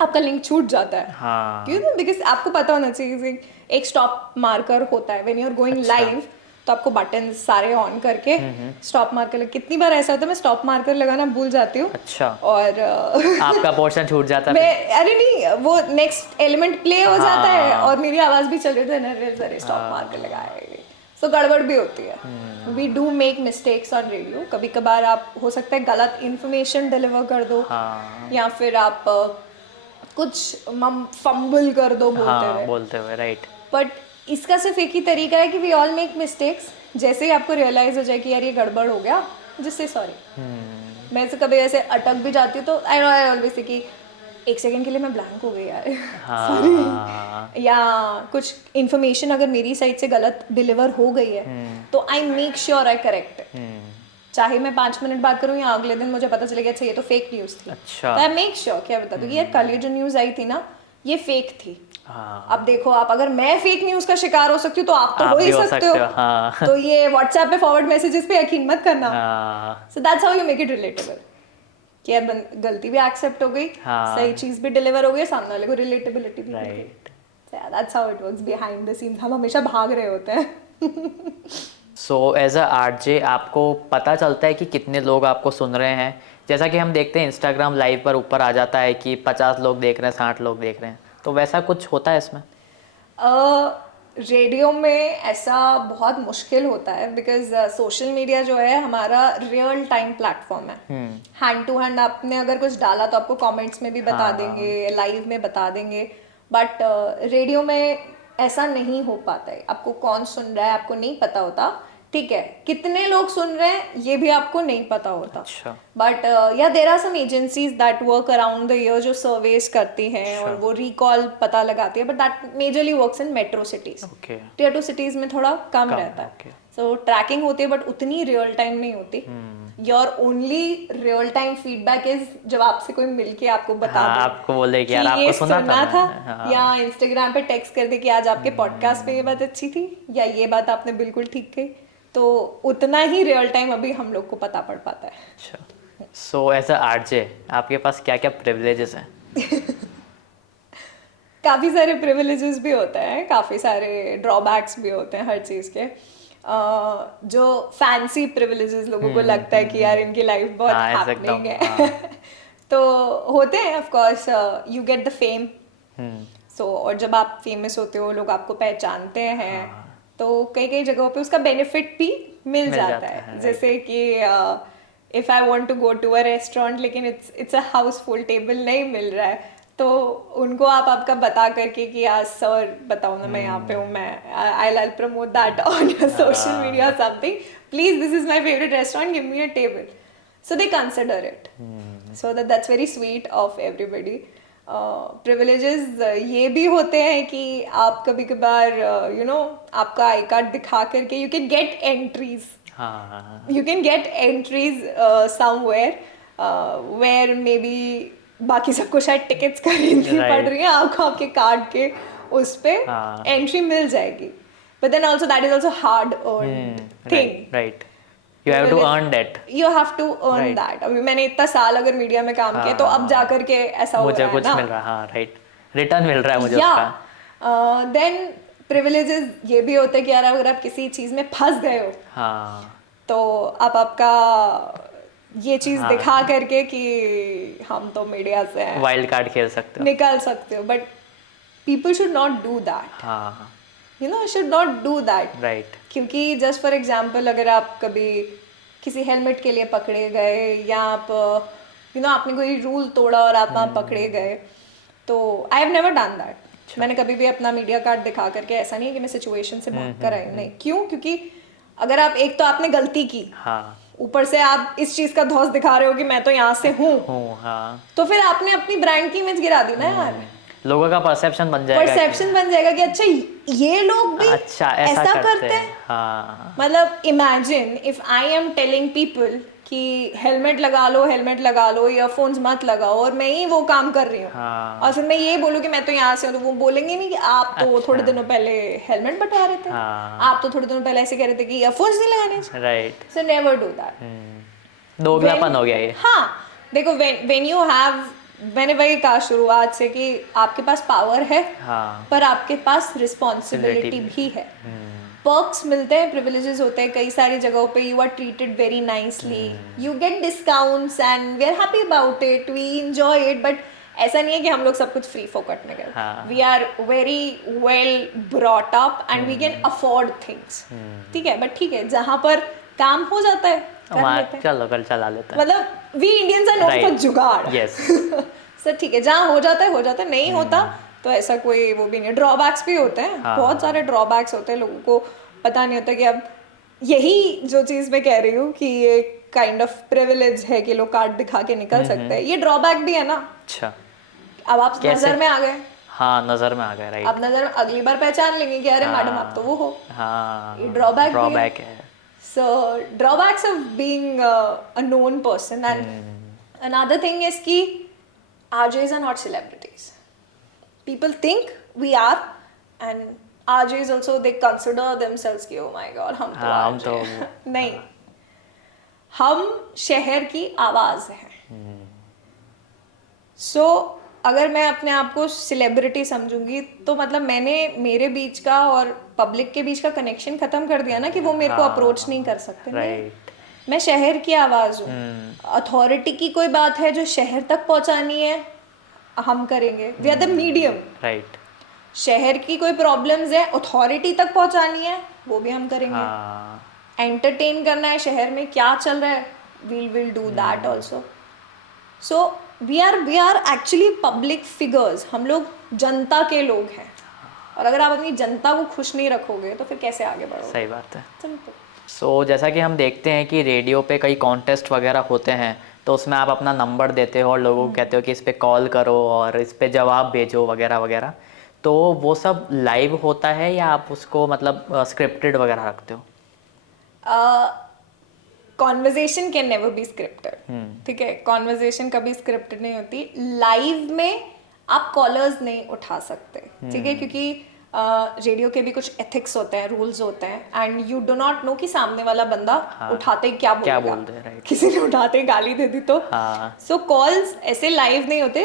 आपका लिंक छूट जाता है। हाँ, क्यों? बिकॉज आपको पता होना चाहिए कि एक स्टॉप मार्कर होता है when you are going live, तो आपको बटन सारे ऑन करके स्टॉप मार्कर। कितनी बार ऐसा होता है मैं स्टॉप मार्कर लगाना भूल जाती हूँ, अच्छा, और आपका पोर्शन छूट जाता है। मैं अरे नहीं, वो नेक्स्ट एलिमेंट प्ले हो जाता है और मेरी आवाज भी चल रही है, अरे स्टॉप मार्कर लगाए, सो गड़बड़ भी होती है। We do make mistakes on radio. कभी कभार आप हो सकता है गलत इन्फॉर्मेशन डिलीवर कर दो, हाँ, या फिर आप कुछ फंबल कर दो हाँ, बोलते हुए, राइट, बट इसका सिर्फ एक ही तरीका है कि वी ऑल मेक मिस्टेक्स। जैसे ही आपको रियलाइज हो जाए कि यार ये गड़बड़ हो गया, जिससे सॉरी। मैं से कभी ऐसे अटक भी जाती हूँ तो आई ऑलवेज से कि 1 सेकंड के लिए मैं ब्लैंक हो गई यार, हाँ, या कुछ इन्फॉर्मेशन अगर मेरी साइड से गलत डिलीवर हो गई है तो I make sure I correct it. चाहे मैं 5 मिनट बात करूँ या अगले दिन मुझे पता चलेगा अच्छा ये तो फेक न्यूज़ थी, अच्छा, तो आई मेक श्योर क्या बता दूँ कि यार कल ये जो न्यूज़ आई थी ना ये फेक थी। हाँ, अब देखो, आप अगर मैं फेक न्यूज़ का शिकार हो सकती हूँ तो आप तो आप हो भी ही हो सकते सकते हो। हो, हाँ। तो ये व्हाट्सएप पे फॉरवर्ड मैसेजेस पे यकीन मत करना। हाँ, so that's how you make it relatable कि यार गलती भी एक्सेप्ट हो गई, हाँ। सही चीज भी डिलीवर हो गई, सामने वाले को रिलेटेबिलिटी भी मिल गई। Right. That's how it works behind the scenes. हम हमेशा भाग रहे होते हैं। सो एज अ आरजे आपको पता चलता है कि कितने लोग आपको सुन रहे हैं? जैसा कि हम देखते हैं इंस्टाग्राम लाइव पर ऊपर आ जाता है कि 50 लोग देख रहे हैं, 60 लोग देख रहे हैं, तो वैसा कुछ होता है इसमें? रेडियो में ऐसा बहुत मुश्किल होता है बिकॉज सोशल मीडिया जो है हमारा रियल टाइम प्लेटफॉर्म है। हैंड टू हैंड आपने अगर कुछ डाला तो आपको कमेंट्स में भी बता देंगे, लाइव में बता देंगे, बट रेडियो में ऐसा नहीं हो पाता है। आपको कौन सुन रहा है आपको नहीं पता होता, ठीक है, कितने लोग सुन रहे हैं ये भी आपको नहीं पता होता. अच्छा. But yeah there are some agencies that work around the year जो सर्वेस करती हैं और वो रिकॉल पता लगाती है, but that majorly works in metro cities. Okay. Tier 2 cities में थोड़ा कम रहता है. okay. सो ट्रैकिंग होती है बट उतनी रियल टाइम नहीं होती. Your only real time feedback is जब आपसे कोई मिलके आपको बता हाँ, दे आपको बोले कि कि यार आपको ये सुना था था मैंने. हाँ. या इंस्टाग्राम पे टेक्स्ट कर दे कि आज आपके पॉडकास्ट पे ये बात अच्छी थी या ये बात आपने बिल्कुल ठीक कही. तो उतना ही रियल टाइम अभी हम लोग को पता पड़ पाता है. अच्छा. सो एज अ आरजे आपके पास क्या क्या प्रिविलेजेस हैं? काफ़ी सारे प्रिविलेजेस भी होते हैं, काफ़ी सारे ड्रॉबैक्स भी होते हैं हर चीज़ के. जो फैंसी प्रिविलेजेस लोगों को लगता है कि यार इनकी लाइफ बहुत हाँ, ऐसे हैपनिंग एकदम, है. तो होते हैं of course. You get the fame. So और जब आप फेमस होते हो लोग आपको पहचानते हैं. तो कई कई जगहों पे उसका बेनिफिट भी मिल जाता है. right. जैसे कि if I want to go to a restaurant लेकिन इट्स अ हाउसफुल टेबल नहीं मिल रहा है, तो उनको आप आपका बता करके कि यार सर बताओ ना मैं यहाँ पे हूँ, मैं आई promote that on your social media something, please this is my favourite restaurant, give me a table. So they consider it. So that's very sweet of everybody. Privileges ये भी होते हैं कि आप कभी कभार यू नो आपका आई कार्ड दिखा करके यू कैन गेट एंट्रीज. हाँ. You can get entries somewhere where maybe बाकी सबको शायद टिकट्स खरीदनी Right. पड़ रही हैं, आपको आपके कार्ड के उस पे हाँ. एंट्री मिल जाएगी. But then also that is also hard earned thing. Right. You have to earn that. You have to earn Right. that. अभी मैंने इतना साल अगर मीडिया में काम किया तो अब जा करके ऐसा हो मुझे रहा है कुछ ना. मिल रहा है. हाँ, राइट. रिटर्न मिल रहा है मुझे या उसका. देन प्रिविलेजेस ये भी होते हैं कि यार अगर आप किसी चीज में फंस गए हो हाँ. तो आप आपका ये चीज दिखा करके कि हम तो मीडिया से हैं, वाइल्ड कार्ड खेल सकते हो. निकाल सकते हो. But people should not do that. हाँ. You know should not do that. Right. क्योंकि जस्ट फॉर एग्जाम्पल अगर आप कभी किसी हेलमेट के लिए पकड़े गए या आप यू नो आपने कोई रूल तोड़ा और आप वहाँ पकड़े गए, तो I have never done that. मैंने कभी भी अपना मीडिया कार्ड दिखा करके ऐसा नहीं है कि मैं सिचुएशन से भाग कर आई. नहीं. क्यों? क्योंकि अगर आप एक तो आपने गलती की, हाँ. ऊपर से आप इस चीज का धौस दिखा रहे हो कि मैं तो यहाँ से हूँ, हाँ. तो फिर आपने अपनी ब्रांड की इमेज गिरा दी ना यार. लोगों का परसेप्शन बन जाएगा. परसेप्शन बन जाएगा कि अच्छा ये लोग भी अच्छा ऐसा करते हैं. हाँ. मतलब imagine if I am telling people कि हेलमेट लगा लो, ईयरफोन्स मत लगाओ, और मैं ही वो काम कर रही हूँ. हाँ. और फिर मैं ये बोलूँ कि मैं तो यहाँ से हूँ, तो वो बोलेंगे नहीं कि आप तो थोड़े दिनों पहले हेलमेट बटवा रहे थे. हाँ. आप तो थोड़े दिनों पहले ऐसे कह रहे थे कि ईयरफोन्स नहीं लगाने चाहिए. Right. So never do that. दोगलापन हो गया ये. हाँ देखो व्हेन यू हैव, मैंने वही कहा शुरुआत से कि आपके पास पावर है, हाँ. पर आपके पास रिस्पॉन्सिबिलिटी भी है. पर्क्स मिलते हैं, प्रिविलेजेस होते हैं कई सारी जगहों पे. You are treated very nicely, you get discounts and we are happy about it, we enjoy it. But ऐसा नहीं है कि हम लोग सब कुछ फ्री फोकट में गए. हाँ. We are very well brought up and we can afford things. ठीक है, बट ठीक है जहाँ पर काम हो जाता है कर लेते हैं. चलो कल चला लेते हैं. मतलब we Indians are known for jugaad. Yes. Sir ठीक है, जहाँ हो जाता है, नहीं होता तो ऐसा कोई वो भी नहीं. ड्रॉबैक्स भी होते हैं. हाँ. बहुत सारे ड्रॉबैक्स होते हैं, लोगों को पता नहीं होता कि अब यही जो चीज़ मैं कह रही हूँ कि ये काइंड ऑफ प्रिविलेज है कि लोग कार्ड दिखा के निकल सकते हैं, ये ड्रॉबैक भी है ना. अच्छा. अब आप नजर में आ गए. हाँ, नजर में आ गए. राइट. आप नजर में अगली बार पहचान लेंगे कि अरे मैडम आप तो वो हो. हाँ. ये ड्रॉबैक है. So drawbacks of being a known person, and another thing is कि RJs are not celebrities. People think we are, and RJs also they consider themselves कि oh my god हम तो हाँ, हम RJ तो हैं. नहीं, हम शहर की आवाज हैं. So अगर मैं अपने आप को सेलिब्रिटी समझूंगी तो मतलब मैंने मेरे बीच का और पब्लिक के बीच का कनेक्शन खत्म कर दिया ना कि वो मेरे को अप्रोच नहीं कर सकते. राइट. मैं शहर की आवाज हूँ. अथॉरिटी की कोई बात है जो शहर तक पहुंचानी है, हम करेंगे. We are the medium. Right. शहर की कोई प्रॉब्लम्स है, अथॉरिटी तक पहुंचानी है, वो भी हम करेंगे. हाँ. एंटरटेन करना है, शहर में क्या चल रहा है, we will do that also. So we are actually public figures. हम लोग जनता के लोग हैं, और अगर आप अपनी जनता को खुश नहीं रखोगे तो फिर कैसे आगे बढ़ोगे. सही बात है. सिंपल. सो जैसा कि हम देखते हैं कि रेडियो पे कई कॉन्टेस्ट वगैरह होते हैं, तो उसमें आप अपना नंबर देते हो और लोगों को कहते हो कि इस पे कॉल करो और इस पे जवाब भेजो वगैरह वगैरह। तो वो सब लाइव होता है या आप उसको मतलब स्क्रिप्टेड वगैरह रखते हो? Conversation can never be scripted, ठीक है, कॉन्वर्जेशन कभी स्क्रिप्टेड नहीं होती। लाइव में आप कॉलर्स नहीं उठा सकते, ठीक है, क्योंकि रेडियो के भी कुछ एथिक्स होते हैं, रूल्स होते हैं, and you do not know कि सामने वाला बंदा उठाते ही क्या बोलेगा, बोल दे, right. किसी ने उठाते ही गाली दे दी तो। सो कॉल्स ऐसे लाइव नहीं होते।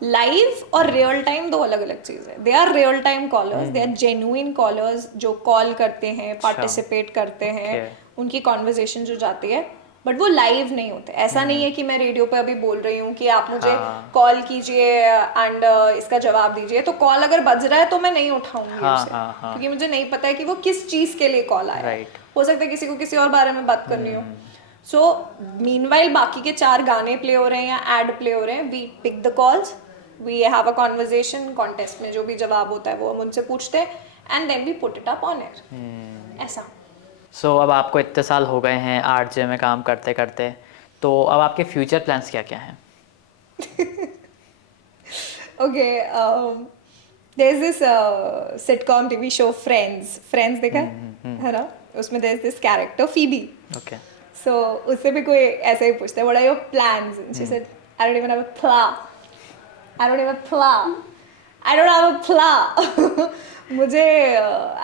लाइव और रियल टाइम दो अलग अलग चीज़ है। They are real time callers, they are genuine callers जो कॉल करते हैं, पार्टिसिपेट करते हैं, उनकी कॉन्वर्जेशन जो जाती है, बट वो लाइव नहीं होते। ऐसा नहीं है कि मैं रेडियो पे अभी बोल रही हूँ कि आप मुझे कॉल कीजिए एंड इसका जवाब दीजिए, तो कॉल अगर बज रहा है तो मैं नहीं उठाऊंगी उसे, क्योंकि मुझे नहीं पता है कि वो किस चीज़ के लिए कॉल आया है। हो सकता है किसी को किसी और बारे में बात करनी हो। सो मीनवाइल बाकी के 4 गाने प्ले हो रहे हैं या एड प्ले हो रहे हैं, we pick the calls, we have a conversation, contest में जो भी जवाब होता है वो हम उनसे पूछते हैं, and then we put it up on air, ऐसा। सो अब आपको इतने साल हो गए हैं आरजे में काम करते करते, तो अब आपके फ्यूचर प्लान्स क्या क्या हैं? Okay, there is this sitcom TV show Friends देखा है ना, उसमें there is this character Phoebe. Okay. So उससे भी कोई ऐसे ही पूछता है, what are your plans? She said, I don't even have a plan, I don't have a plan, I don't have a plan. मुझे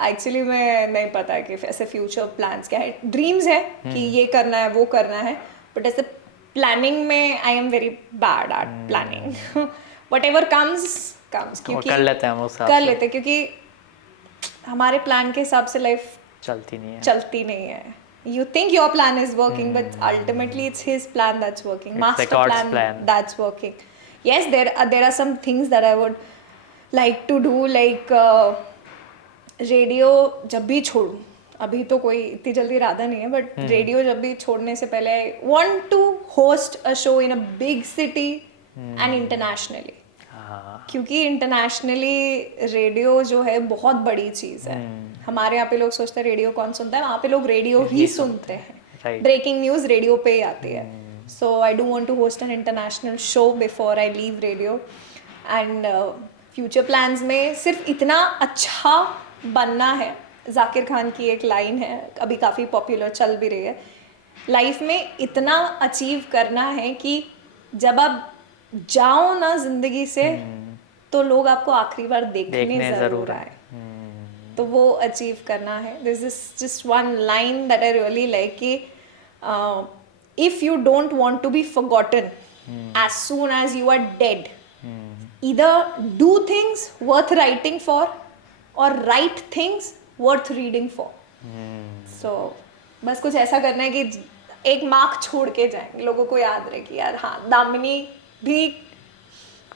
एक्चुअली मैं नहीं पता कि ऐसे फ्यूचर प्लान्स क्या है। ड्रीम्स है कि ये करना है वो करना है, बट ऐसे प्लानिंग में I am very bad at planning. What ever comes, क्योंकि कर लेते हैं हम, कर लेते, क्योंकि हमारे प्लान के हिसाब से लाइफ चलती नहीं है। You think your plan is working, but ultimately it's his plan that's working. It's Master the God's plan that's working. Yes, there are some things that I would like to do, like radio जब भी छोड़ूं, अभी तो कोई इतनी जल्दी इरादा नहीं है, बट रेडियो जब भी छोड़ने से पहले I want to host a show in a big city and internationally, क्योंकि इंटरनेशनली रेडियो जो है बहुत बड़ी चीज़ है। हमारे यहाँ पे लोग सोचते हैं रेडियो कौन सुनता है, वहाँ पे लोग रेडियो ही सुनते हैं। ब्रेकिंग न्यूज़ रेडियो पे ही आती है। So I do want to host an international show before I leave radio. And future plans में सिर्फ इतना अच्छा बनना है। जाकिर खान की एक लाइन है, अभी काफ़ी पॉपुलर चल भी रही है, लाइफ में इतना अचीव करना है कि जब आप जाओ ना जिंदगी से तो लोग आपको आखिरी बार देखने जरूर आए, तो वो अचीव करना है। This is just one line that I really like कि if you don't want to be forgotten as soon as you are dead, either do things worth writing for और write things worth reading for. So बस कुछ ऐसा करना है कि एक mark छोड़ के जाएंगे, लोगों को याद रहे कि यार हाँ दामिनी भी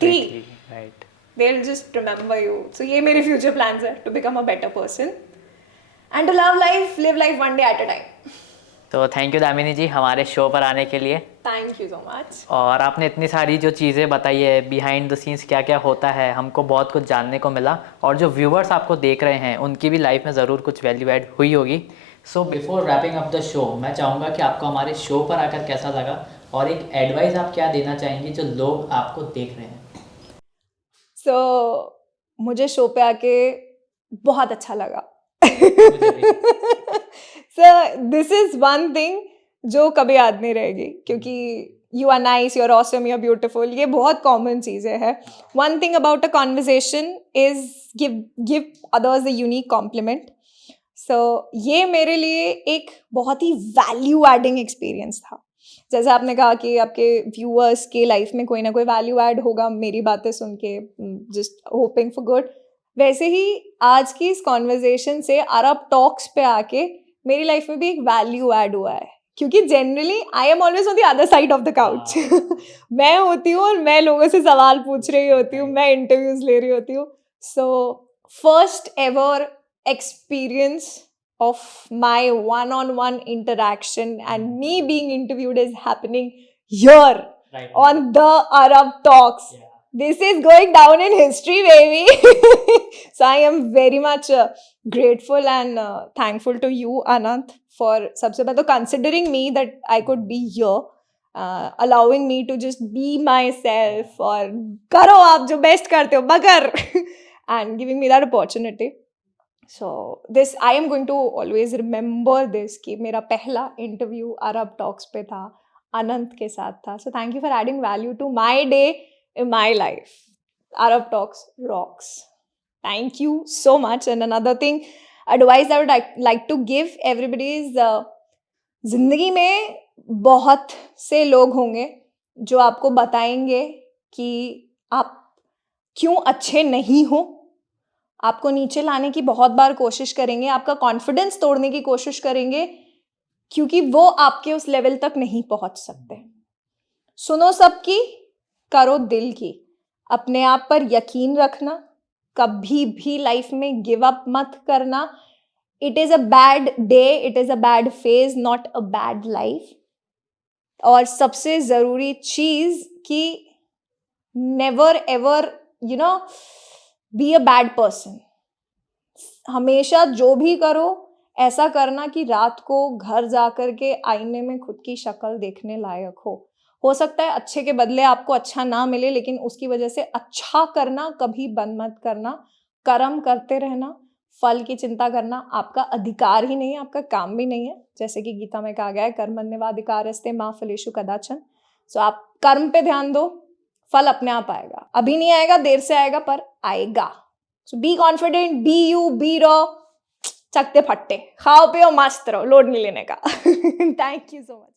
थी, right, they'll just remember you. So ये मेरे future plans है, to become a better person and to love life, live life one day at a time. तो थैंक यू दामिनी जी हमारे शो पर आने के लिए। Thank you so much. और आपने इतनी सारी जो चीज़ें बताई है बिहाइंड द सीन्स क्या क्या होता है, हमको बहुत कुछ जानने को मिला, और जो व्यूवर्स आपको देख रहे हैं उनकी भी लाइफ में ज़रूर कुछ वैल्यू ऐड हुई होगी। So before wrapping up the show, मैं चाहूँगा कि आपको हमारे शो पर आकर कैसा लगा और एक एडवाइस आप क्या देना चाहेंगे जो लोग आपको देख रहे हैं। So मुझे शो पे आके बहुत अच्छा लगा। So this is one thing जो कभी याद नहीं रहेगी, क्योंकि you are nice, you're awesome, you're beautiful, ये बहुत कॉमन चीज़ें हैं। One thing about a conversation is give others a unique compliment. So ये मेरे लिए एक बहुत ही वैल्यू एडिंग एक्सपीरियंस था। जैसे आपने कहा कि आपके व्यूअर्स के लाइफ में कोई ना कोई वैल्यू ऐड होगा मेरी बातें सुन के, जस्ट होपिंग फॉर गुड, वैसे ही आज की इस कॉन्वर्जेशन से अरब टॉक्स पे आके मेरी लाइफ में भी एक वैल्यू ऐड हुआ है, क्योंकि generally I am always on the other side of the couch. मैं होती हूँ और मैं लोगों से सवाल पूछ रही होती हूँ, मैं इंटरव्यूज ले रही होती हूँ। So first ever experience of my one-on-one interaction and me being interviewed is happening here on the Arab Talks. Yeah. This is going down in history, baby. So I am very much grateful and thankful to you, Anant, for सबसे पहले तो considering me that I could be here, allowing me to just be myself और करो आप जो best करते हो मगर and giving me that opportunity. So this I am going to always remember this कि मेरा पहला interview Arab Talks पे था, अनंत के साथ था. So thank you for adding value to my day in my life. Arab Talks rocks. Thank you so much. And another thing, advice I would like to give everybody is जिंदगी में बहुत से लोग होंगे जो आपको बताएंगे कि आप क्यों अच्छे नहीं हो, आपको नीचे लाने की बहुत बार कोशिश करेंगे, आपका कॉन्फिडेंस तोड़ने की कोशिश करेंगे क्योंकि वो आपके उस लेवल तक नहीं पहुंच सकते. सुनो सबकी, करो दिल की, अपने आप पर यकीन रखना, कभी भी लाइफ में गिव अप मत करना. It is a bad day, it is a bad phase, not a bad life. और सबसे जरूरी चीज कि never ever be a bad person. हमेशा जो भी करो ऐसा करना कि रात को घर जाकर के आईने में खुद की शक्ल देखने लायक हो सकता है अच्छे के बदले आपको अच्छा ना मिले, लेकिन उसकी वजह से अच्छा करना कभी बंद मत करना. कर्म करते रहना, फल की चिंता करना आपका अधिकार ही नहीं है, आपका काम भी नहीं है. जैसे कि गीता में कहा गया है, कर्मण्येवाधिकारस्ते मा फलेषु कदाचन. सो आप कर्म पे ध्यान दो, फल अपने आप आएगा. अभी नहीं आएगा, देर से आएगा, पर आएगा. So be confident, be you, be raw, चकते फट्टे, खाओ पियो मस्त रहो, लोड नहीं लेने का. Thank you so much.